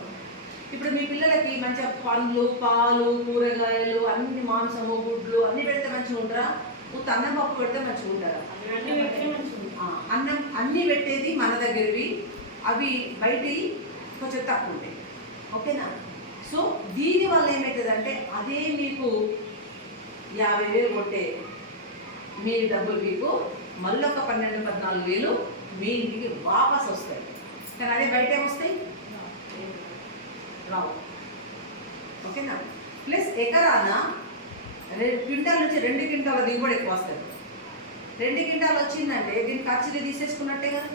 ఇప్పుడు మీ పిల్లలకి మంచిగా పండ్లు, పాలు, కూరగాయలు, అన్ని మాంసము, గుడ్లు అన్నీ పెడితే మంచిగా ఉంటారా? అన్నం పప్పు పెడితే మంచిగా ఉంటారా? అన్నం అన్నీ పెట్టేది మన దగ్గరవి, అవి బయటి కొంచెం తక్కువ ఉంటాయి. ఓకేనా? సో దీనివల్ల ఏమవుతుందంటే అదే మీకు 50,000 కొట్టే మీ డబ్బులు మీకు మళ్ళీ ఒక 12-14,000 మీ ఇంటికి వాపస్ వస్తాయి. కానీ అదే బయట ఏమొస్తాయి? రావు. ఓకేనా? ప్లస్ ఎకరాన 2 క్వింటాల నుంచి 2 క్వింటాల దిగుబడి ఎక్కువ వస్తుంది. 2 క్వింటాలు వచ్చిందంటే దీన్ని ఖర్చులు తీసేసుకున్నట్టే కదా.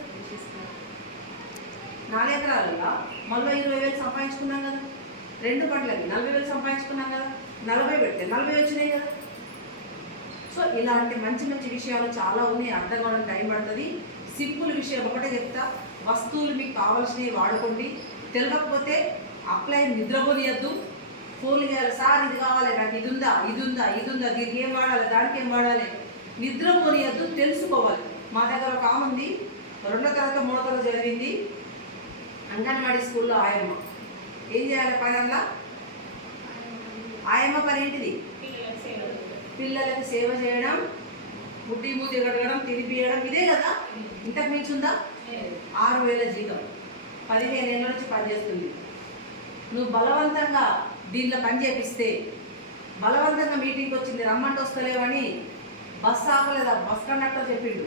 4 ఎకరాలలో మళ్ళీ 20,000 సంపాదించుకున్నాం కదా, 2 పంటలకి 40,000 సంపాదించుకున్నాం కదా, 40 పెడితే 40 వచ్చినాయి కదా. సో ఇలాంటి మంచి మంచి విషయాలు చాలా ఉన్నాయి, అర్థం కావడం టైం పడుతుంది. సింపుల్ విషయం ఒకటే చెప్తా, వస్తువులు మీకు కావాల్సినవి వాడుకోండి. తెలియకపోతే అప్లై నిద్రపోనియద్దు, ఫోన్లు చేయాలి, సార్ ఇది కావాలి, నాకు ఇది ఉందా, ఇది ఉందా, ఇది ఉందా, దీనికి ఏం వాడాలి, దానికి ఏం వాడాలి, నిద్రపోనియద్దు, తెలుసుకోవాలి. మా దగ్గర ఒక ఆమె ఉంది, 2వ తరగతి 3వ తరగతి చదివింది, అంగన్వాడీ స్కూల్లో ఆయమ్మ. ఏం చేయాలి పనంలా? ఆయమ్మ పని ఏంటిది? పిల్లలకి సేవ చేయడం, ముడ్డి మూతి కడగడం, తినిపియడం, ఇదే కదా. ఇంతకు మించి ఉందా? 6,000 జీతం, 15 ఏళ్ళ నుంచి పనిచేస్తుంది. నువ్వు బలవంతంగా దీనిలో పని చేపిస్తే, బలవంతంగా మీటింగ్కి వచ్చింది, రమ్మంటే వస్తలేవని బస్ ఆపలేదా, బస్ కండక్టర్ చెప్పిండు.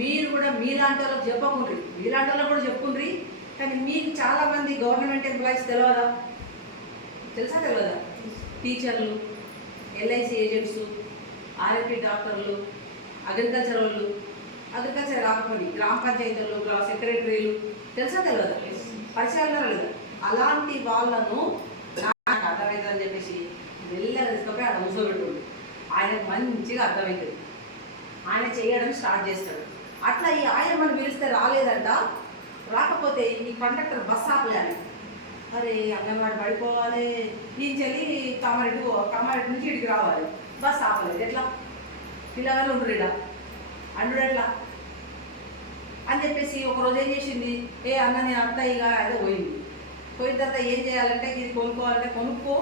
మీరు కూడా మీలాంటి వాళ్ళకి చెప్పకుండ్రి, మీలాంటి వాళ్ళకి కూడా చెప్పుకుండ్రి. కానీ మీకు చాలామంది గవర్నమెంట్ ఎంప్లాయీస్ తెలియదా? తెలుసా తెలియదా? టీచర్లు, LIC ఏజెంట్స్, RFP డాక్టర్లు, అగ్రికల్చర్ వాళ్ళు, అగ్రికల్చర్ కాకపోండి గ్రామ పంచాయతీలు, సెక్రటరీలు, తెలుసా తెలియదా? పరిచయాలు లేదా? అలాంటి వాళ్ళను నాకు అర్థమవుతుందని చెప్పేసి వెళ్ళగా తీసుకపోయి ఆయన కూర్చోబెట్టుండు. ఆయనకు మంచిగా అర్థమవుతుంది, ఆయన చేయడం స్టార్ట్ చేస్తాడు. అట్లా ఈ ఆయన మనం పిలిస్తే రాలేదంట, రాకపోతే ఈ కండక్టర్ బస్ ఆపలేని, అరే అంగన్వాడి పడిపోవాలి, దీని చెల్లి కామారెడ్డి నుంచి ఇడికి రావాలి, బస్ ఆపలేదు, ఎట్లా? పిల్లగానే ఉండరు ఇడ అండు ఎట్లా అని చెప్పేసి ఒకరోజు ఏం చేసింది, అన్న నేను అంతా ఇక అదే పోయింది. పోయిన తర్వాత ఏం చేయాలంటే ఇది కొనుక్కోవాలంటే కొనుక్కో,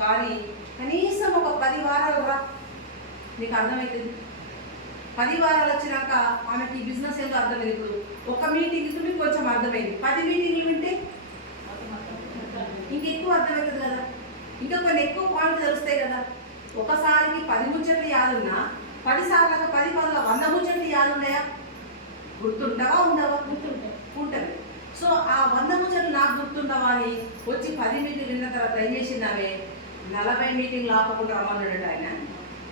కానీ కనీసం ఒక 10 వారాలు రా, నీకు అర్థమవుతుంది. 10 వారాలు వచ్చినాక ఆమెకి ఈ బిజినెస్ ఏంటో అర్థమైంది. ఇప్పుడు ఒక మీటింగ్ మీకు కొంచెం అర్థమైంది, 10 మీటింగ్లు వింటే ఇంకెక్కువ అర్థమవుతుంది కదా, ఇంకా కొన్ని ఎక్కువ పాయింట్లు తెలుస్తాయి కదా. ఒకసారికి 10 ముచ్చట్లు యాదున్నా 10 సార్లు 10 పదుల 100 ముచ్చట్లు యాదున్నాయా? గుర్తుంటావా? ఉండవా? ఉంటుంది. సో ఆ 100 ముచ్చట్లు నాకు గుర్తుండవా అని వచ్చి 10 మీటింగ్లు విన్న తర్వాత ఏం చేసింది ఆమె? 40 మీటింగ్లు ఆపకుండా రమ్మన్నాడు ఆయన.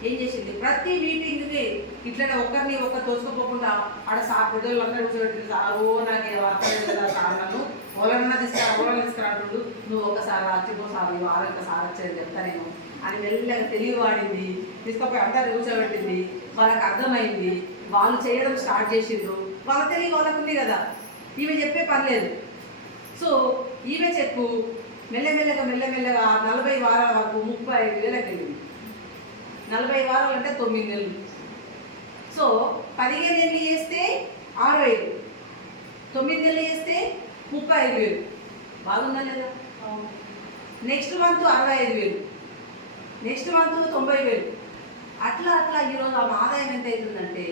ఏం చేసింది? ప్రతి మీటింగ్కి ఇట్లనే ఒకరిని తోచుకోపోకుండా ఆడ పెద్దోళ్ళందరూ కూర్చోబెట్టింది. సారు నాకు అర్థం కదా సార్, నన్ను ఓలన్నా తీసుకురా అంటుండు, నువ్వు ఒకసారి వచ్చిపోసారి వారంక సార్ వచ్చేది చెప్తా నేను అని మెల్లగా తెలియవాడింది. తీసుకుపోయి అందరు కూర్చోబెట్టింది, వాళ్ళకి అర్థమైంది, వాళ్ళు చేయడం స్టార్ట్ చేసిండ్రు. వాళ్ళ తెలివి వాళ్ళకుంది కదా, ఈమె చెప్పే పని లేదు. సో ఈమె చెప్పు మెల్లమెల్లగా 40 వారాల వరకు 35,000 వెళ్ళింది. 40 వారాలు అంటే 9 నెలలు. సో 15 నెలలు చేస్తే 6,000, 9 నెలలు చేస్తే 35,000. బాగుందా లేదా? Next month 65,000, next month 90,000. అట్లా అట్లా ఈరోజు ఆమె ఆదాయం ఎంత అవుతుందంటే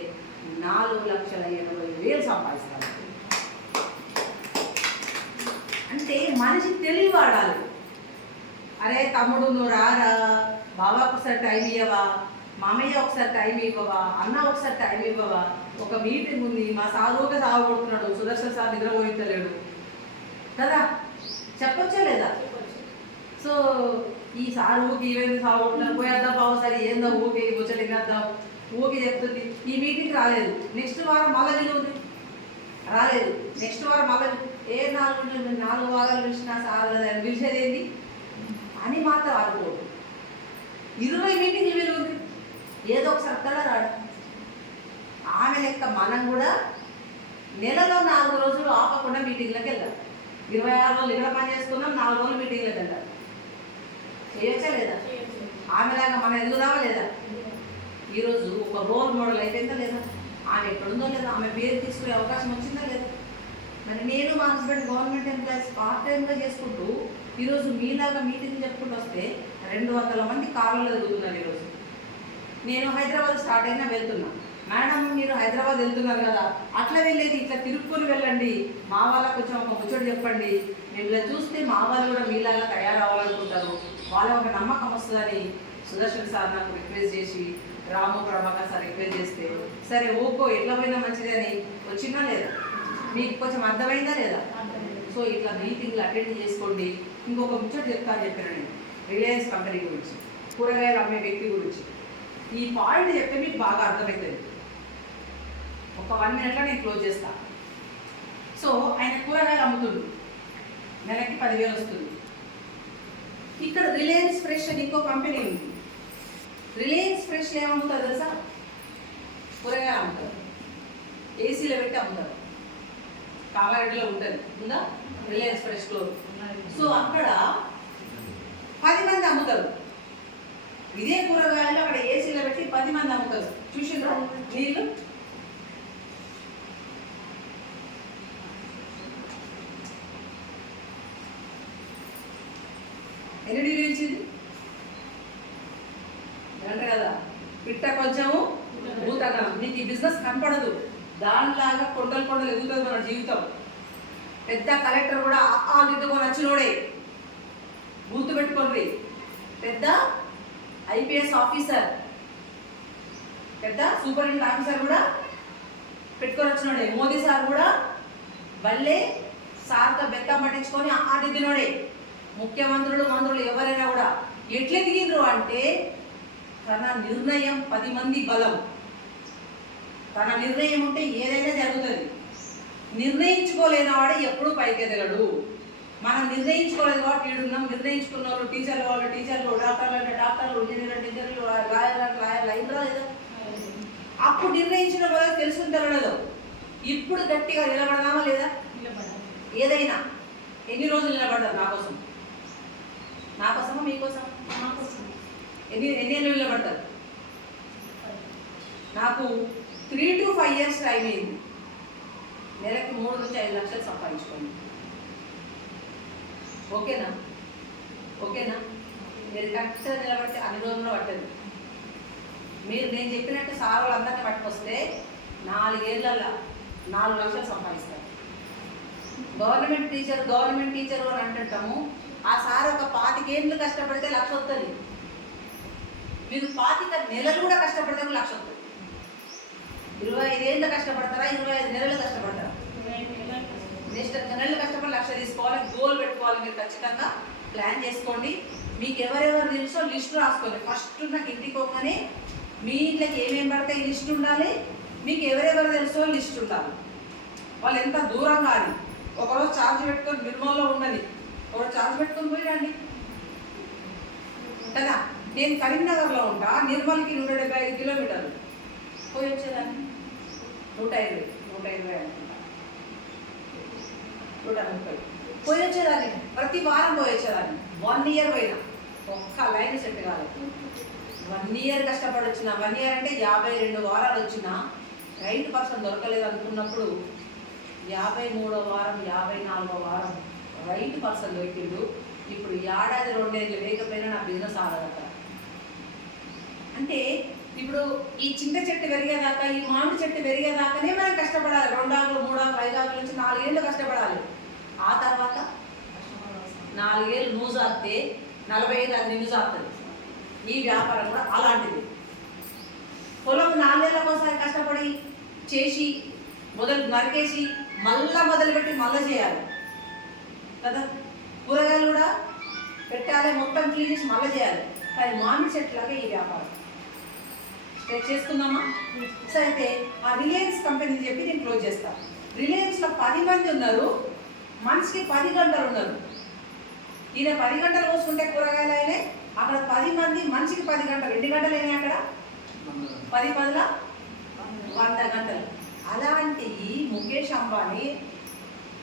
4,80,000 సంపాదిస్తారు. అంటే మనిషి తెలివి వాడాలి. అరే తమ్ముడు నువ్వు రారా, బాబాకు ఒకసారి టైం ఇవ్వవా, మామయ్య ఒకసారి టైం ఇవ్వవా, అన్న ఒకసారి టైం ఇవ్వవా, ఒక మీటింగ్ ఉంది, మా సారుగా సాగు కొడుతున్నాడు, సుదర్శన్ సార్ నిద్రపోయించలేడు కదా, చెప్పొచ్చా లేదా? సో ఈ సార్ ఊకి ఈవెంట్ సాగు కొడుతున్నాడు, పోయేద్దాం బాబు సరే ఏందో ఊకి ముచ్చట తినేద్దాం ఊకి చెప్తుంది. ఈ మీటింగ్ రాలేదు, నెక్స్ట్ వారం మళ్ళీ వీలు ఉంది, రాలేదు, నెక్స్ట్ వారం మళ్ళీ 4 వారాలు పిలిచినా సార్ అని పిలిచేది ఏంటి అని మాత్రం అనుకోడు. 20 మీటింగ్లు వీలు ఉంది, ఏదో ఒకసారి అత్తడా రాడు. ఆమె లెక్క మనం కూడా నెలలో 4 రోజులు ఆపకుండా మీటింగ్లకు వెళ్దాం. 26 రోజులు ఇక్కడ పని చేసుకున్నాం, 4 రోజులు మీటింగ్లకు వెళ్దాం. చేయొచ్చా లేదా? ఆమెలాగా మనం ఎదుగుదామా లేదా? ఈరోజు ఒక రోల్ మోడల్ అయిపోయిందా లేదా? ఆమె ఎక్కడుందో లేదా? ఆమె పేరు తీసుకునే అవకాశం వచ్చిందా లేదా? మరి నేను మా హస్బెండ్ గవర్నమెంట్ ఎంప్లాయీస్ పార్ట్ టైంగా చేసుకుంటూ ఈరోజు మీలాగా మీటింగ్ చెప్పుకుంటూ వస్తే 200 మంది కార్లలో తిరుగుతున్నారు. ఈరోజు నేను హైదరాబాద్ స్టార్ట్ అయినా వెళ్తున్నా, మేడం మీరు హైదరాబాద్ వెళ్తున్నారు కదా, అట్లా వెళ్ళేది ఇట్లా తిరుక్కొని వెళ్ళండి, మా వాళ్ళకి కొంచెం ఒక ముచ్చట చెప్పండి, మేము ఇలా చూస్తే మా వాళ్ళు కూడా మీలాగా తయారవ్వాలనుకుంటారు, వాళ్ళ ఒక నమ్మకం వస్తుందని సుదర్శన్ సార్ నాకు రిక్వెస్ట్ చేసి, రాము ప్రభాకర్ సార్ రిక్వెస్ట్ చేస్తే సరే ఓకో ఎట్లా పోయినా మంచిది అని వచ్చినా లేదా? మీకు కొంచెం అర్థమైందా లేదా? సో ఇట్లా మీటింగ్లు అటెండ్ చేసుకోండి. ఇంకొక ముచ్చట చెప్తాను చెప్పాను నేను, రిలయన్స్ కంపెనీ గురించి, కూరగాయలు అమ్మే వ్యక్తి గురించి. ఈ పాయింట్ చెప్తే మీకు బాగా అర్థమవుతుంది. ఒక 1 minute నేను క్లోజ్ చేస్తాను. సో ఆయన కూరగాయలు అమ్ముతుంది, నెలకి 10,000 వస్తుంది. ఇక్కడ రిలయన్స్ ఫ్రెష్ అని ఇంకో కంపెనీ ఉంది. రిలయన్స్ ఫ్రెష్ ఏమమ్ముతారు తెలుసా? కూరగాయలు అమ్ముతారు, ఏసీలో పెట్టి అమ్ముతారు, కామారెడ్డిలో ఉంటుంది ఉందా రిలయన్స్ ఫ్రెష్ స్టోర్. సో అక్కడ 10 మంది అమ్ముతారు. ఇదే కూరగాయలు అక్కడ ఏసీలో పెట్టి 10 మంది అమ్ముతారు. చూసిండ్రా నీళ్ళు? ఎన్ని డిగ్రీ ఇచ్చింది అంట కదా? పిట్ట కొంచెము భూతగం. నీకు ఈ బిజినెస్ కనపడదు, దానిలాగా కొండలు ఎదుగుతుంది మన జీవితం. పెద్ద కలెక్టర్ కూడా దిద్దుకొని వచ్చినోడే, గుర్తు పెట్టుకోండి. పెద్ద ఐపీఎస్ ఆఫీసర్, పెద్ద సూపరింటెండెంట్ ఆఫీసర్ కూడా పెట్టుకొని వచ్చినోడే. మోదీ సార్ కూడా వల్లే సార్తో బెత్తం పట్టించుకొని దిద్దినోడే. ముఖ్యమంత్రులు మంత్రులు ఎవరైనా కూడా ఎట్లా దిగిండ్రు అంటే తన నిర్ణయం 10 మంది బలం. తన నిర్ణయం ఉంటే ఏదైనా జరుగుతుంది. నిర్ణయించుకోలేని వాడే ఎప్పుడూ పైకి ఎదగడు. మనం నిర్ణయించుకోలేదు కాబట్టి ఈడున్నాం. నిర్ణయించుకున్న వాళ్ళు టీచర్లు, డాక్టర్లు, ఇంజనీర్లు, లాయర్లు అయినరా లేదా? అప్పుడు నిర్ణయించిన వాళ్ళు తెలుసుకుంటారో లేదో. ఇప్పుడు గట్టిగా నిలబడదామా లేదా? ఏదైనా ఎన్ని రోజులు నిలబడ్డారు నా కోసమా మీకోసం? ఎన్ని ఏళ్ళు నిలబడతారు? నాకు 3 to 5 years టైం అయింది. నెలకి 3 నుంచి 5 లక్షలు సంపాదించుకోండి. ఓకేనా? మీరు కరెక్ట్గా నిలబడితే అన్ని రోజుల్లో పట్టదు. మీరు నేను చెప్పినట్టు సార్ వాళ్ళందరినీ పట్టుకొస్తే 4 ఏళ్ళల్లో 4 లక్షలు సంపాదిస్తారు. గవర్నమెంట్ టీచర్ అని అంటుంటాము. ఆ సార్ ఒక 25 ఏళ్ళు కష్టపడితే 1 లక్ష వస్తుంది. మీరు 25 నెలలు కూడా కష్టపడితే 1 లక్ష వస్తుంది. 25 ఏళ్ళు కష్టపడతారా? 25 నెలలు కష్టపడతారా? నెక్స్ట్ నెలలు కష్టపడి 1 లక్ష తీసుకోవాలి. గోల్ పెట్టుకోవాలి. మీరు ఖచ్చితంగా ప్లాన్ చేసుకోండి. మీకు ఎవరెవరు తెలుసో లిస్ట్ రాసుకోండి. ఫస్ట్ నాకు ఇంటికి పోగానే మీ ఇంట్లోకి ఏమేమి పడతాయి లిస్ట్ ఉండాలి. మీకు ఎవరెవరు తెలుసో లిస్ట్ ఉండాలి. వాళ్ళు ఎంత దూరం కాదు. ఒకరోజు ఛార్జ్ పెట్టుకొని నిర్మల్లో ఉండని, ఒకరోజు ఛార్జ్ పెట్టుకొని పోయి రండి కదా. నేను కరీంనగర్లో ఉంటా, నిర్మల్కి 175 కిలోమీటర్లు పోయి వచ్చేదాన్ని. 120 అనుకుంటా, 130 పోయి వచ్చేదాన్ని. ప్రతి వారం పోయి వచ్చేదాన్ని. 1 year పోయినా, ఒక్క లైన్ సెట్ కాలేదు. 1 year కష్టపడి వచ్చిన, 1 year అంటే 52 వారాలు వచ్చిన రైట్ పర్సన్ దొరకలేదు అనుకున్నప్పుడు 53వ వారం 54వ వారం రైట్ పర్సన్ దొరికిండు. ఇప్పుడు ఏడాది 2 ఏళ్ళు లేకపోయినా నా బిజినెస్ ఆగదట. అంటే ఇప్పుడు ఈ చింత చెట్టు పెరిగేదాకా, ఈ మామిడి చెట్టు పెరిగేదాకానే మనం కష్టపడాలి. 2 ఆకులు 3 ఆకులు 5 ఆకుల నుంచి 4 ఏళ్ళు కష్టపడాలి. ఆ తర్వాత 4 ఏళ్ళు నువ్వు సాగితే 45 అది నిన్ను సాగుతుంది. ఈ వ్యాపారం కూడా అలాంటిది. పొలం 4 ఏళ్ళకి ఒకసారి కష్టపడి చేసి నరికేసి మళ్ళా మొదలుపెట్టి మళ్ళీ చేయాలి కదా. కూరగాయలు కూడా పెట్టాలి, మొత్తం క్లీన్ చేసి మళ్ళీ చేయాలి. కానీ మామిడి చెట్లాగే ఈ వ్యాపారం చేసుకుందామా? సో అయితే ఆ రిలయన్స్ కంపెనీ చెప్పి నేను క్లోజ్ చేస్తాను. రిలయన్స్లో 10 మంది ఉన్నారు, మనిషికి 10 గంటలు ఉన్నారు. ఈయన 10 గంటలు కోసుకుంటే కూరగాయలు అయినాయి, అక్కడ 10 మంది మనిషికి 10 గంటలు, 2 గంటలు అయినాయి. అక్కడ 10 10ల 100 గంటలు. అలాంటి ముఖేష్ అంబానీ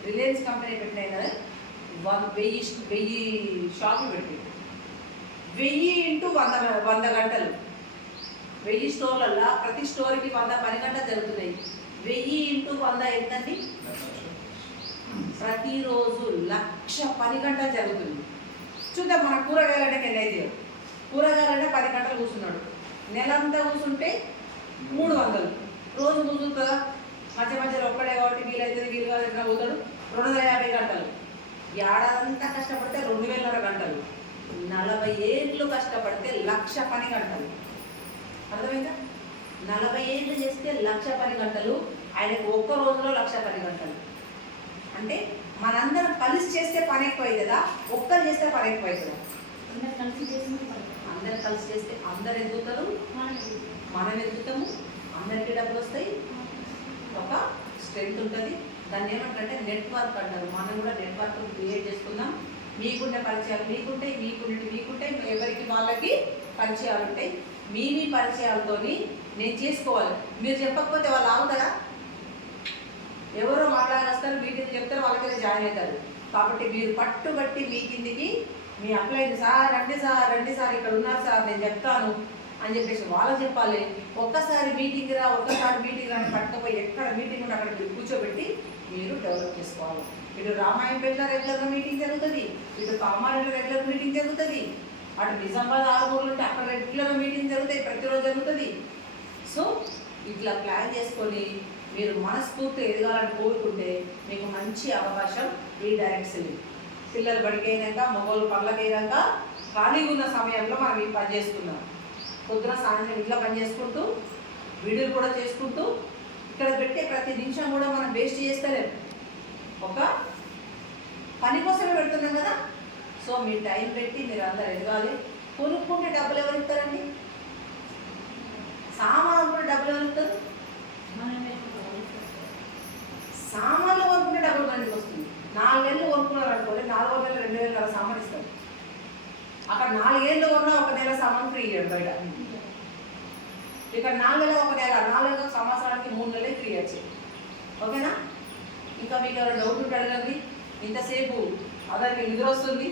రిలయన్స్ కంపెనీ పెట్టినాయి కదా, 1000 షాపులు పెట్టి 1000 ఇంటూ 100 గంటలు. 1000 స్టోర్లలో ప్రతి స్టోర్కి 100 పని గంటలు జరుగుతున్నాయి. 1000 ఇంటూ 100 ఎంతండి? ప్రతిరోజు 1,00,000 పని గంటలు జరుగుతుంది. చూద్దాం మన కూరగాయలంటే ఎన్నైతే. కూరగాయలంటే 10 గంటలు కూర్చున్నాడు, నెలంతా కూర్చుంటే 300. రోజు కూర్చుంటుందా? మధ్య మధ్యలో ఒక్కడే కాబట్టి వీలైతే వీలు కాదు ఎట్లా పోతాడు. 250 గంటలు. ఏడాదంతా కష్టపడితే 2000 గంటలు. 40 ఏళ్ళు కష్టపడితే 1,00,000 పని గంటలు. అర్థమైందా? 40 ఏళ్ళు చేస్తే 1,00,000 పని గంటలు. ఆయనకు ఒక్క రోజులో 1,00,000 పని గంటలు. అంటే మనందరం కలిసి చేస్తే పని ఎక్కువ కదా, ఒక్కరు చేస్తే పని ఎక్కువ అవుతుందా? అందరు కలిసి చేస్తే అందరు ఎదుగుతారు, మనం ఎదుగుతాము, అందరికీ డబ్బులు వస్తాయి, ఒక స్ట్రెంత్ ఉంటుంది. దాన్ని ఏమంటారంటే నెట్వర్క్ అంటారు. మనం కూడా నెట్వర్క్ క్రియేట్ చేసుకుందాం. మీకుండే పరిచయాలు మీకుంటే ఎవరికి వాళ్ళకి పరిచయాలు ఉంటాయి. మీ పరిచయాలతో నేను చేసుకోవాలి. మీరు చెప్పకపోతే వాళ్ళు ఆగుతారా? ఎవరో మాట్లాడేస్తారు, మీటింగ్ చెప్తారు, వాళ్ళకైతే జాయిన్ అవుతారు. కాబట్టి మీరు పట్టుబట్టి మీ కిందికి మీ అప్లైన్ సార్ రండి సార్ ఇక్కడ ఉన్నారు సార్ నేను చెప్తాను అని చెప్పేసి వాళ్ళకి చెప్పాలి. ఒక్కసారి మీటింగ్ రా అని పట్టుకపోయి ఎక్కడ మీటింగ్ ఉంటే అక్కడ మీరు కూర్చోబెట్టి మీరు డెవలప్ చేసుకోవాలి. ఇటు రామాయంపేటలో రెగ్యులర్గా మీటింగ్ జరుగుతుంది, ఇటు కామారెడ్డిలో రెగ్యులర్ మీటింగ్ జరుగుతుంది, అటు నిజామాబాద్ ఆరుమూరులు ఉంటే అక్కడ రెగ్యులర్గా మీటింగ్ జరుగుతాయి, ప్రతిరోజు జరుగుతుంది. సో ఇట్లా ప్లాన్ చేసుకొని మీరు మనస్ఫూర్తిగా ఎదగాలని కోరుకుంటే మీకు మంచి అవకాశం ఈ డైరెక్ట్ సెల్లింగ్. పిల్లలు బడికైనాక, మగవాళ్ళు పనులకైనాక, ఖాళీగా ఉన్న సమయంలో మనం ఈ పని చేసుకున్నాం. పొద్దున సాయంత్రం ఇంట్లో పని చేసుకుంటూ, వీడియోలు కూడా చేసుకుంటూ, ఇక్కడ పెట్టే ప్రతి నిమిషం కూడా మనం వేస్ట్ చేస్తలేము, ఒక పని కోసమే పెడుతున్నాం కదా. సో మీ టైం పెట్టి మీరు అందరు ఎదగాలి. కొనుక్కుంటే డబ్బులు ఎవరు ఇస్తారండి? సామాన్లు కూడా డబ్బులు ఎవరు ఇస్తారు? సామాన్లు కొనుక్కుంటే డబ్బులు బండికి వస్తుంది. 4 ఏళ్ళు కొనుక్కున్నారు అనుకోండి, 4వ నెల 2,000 సామాన్ ఇస్తారు. అక్కడ 4 ఏళ్ళు కొన్నా 1 నెల సామాన్ ఫ్రీ ఇయ్యాడు బయట. ఇక్కడ 4 నెలలు 1 నెల, 4 సంవత్సరానికి 3 నెలలు ఫ్రీ వచ్చాయి. ఓకేనా? ఇంకా మీకు ఎవరైనా డౌట్ ఉంటే అడగండి. ఇంతసేపు అందరికి నిద్ర వస్తుంది.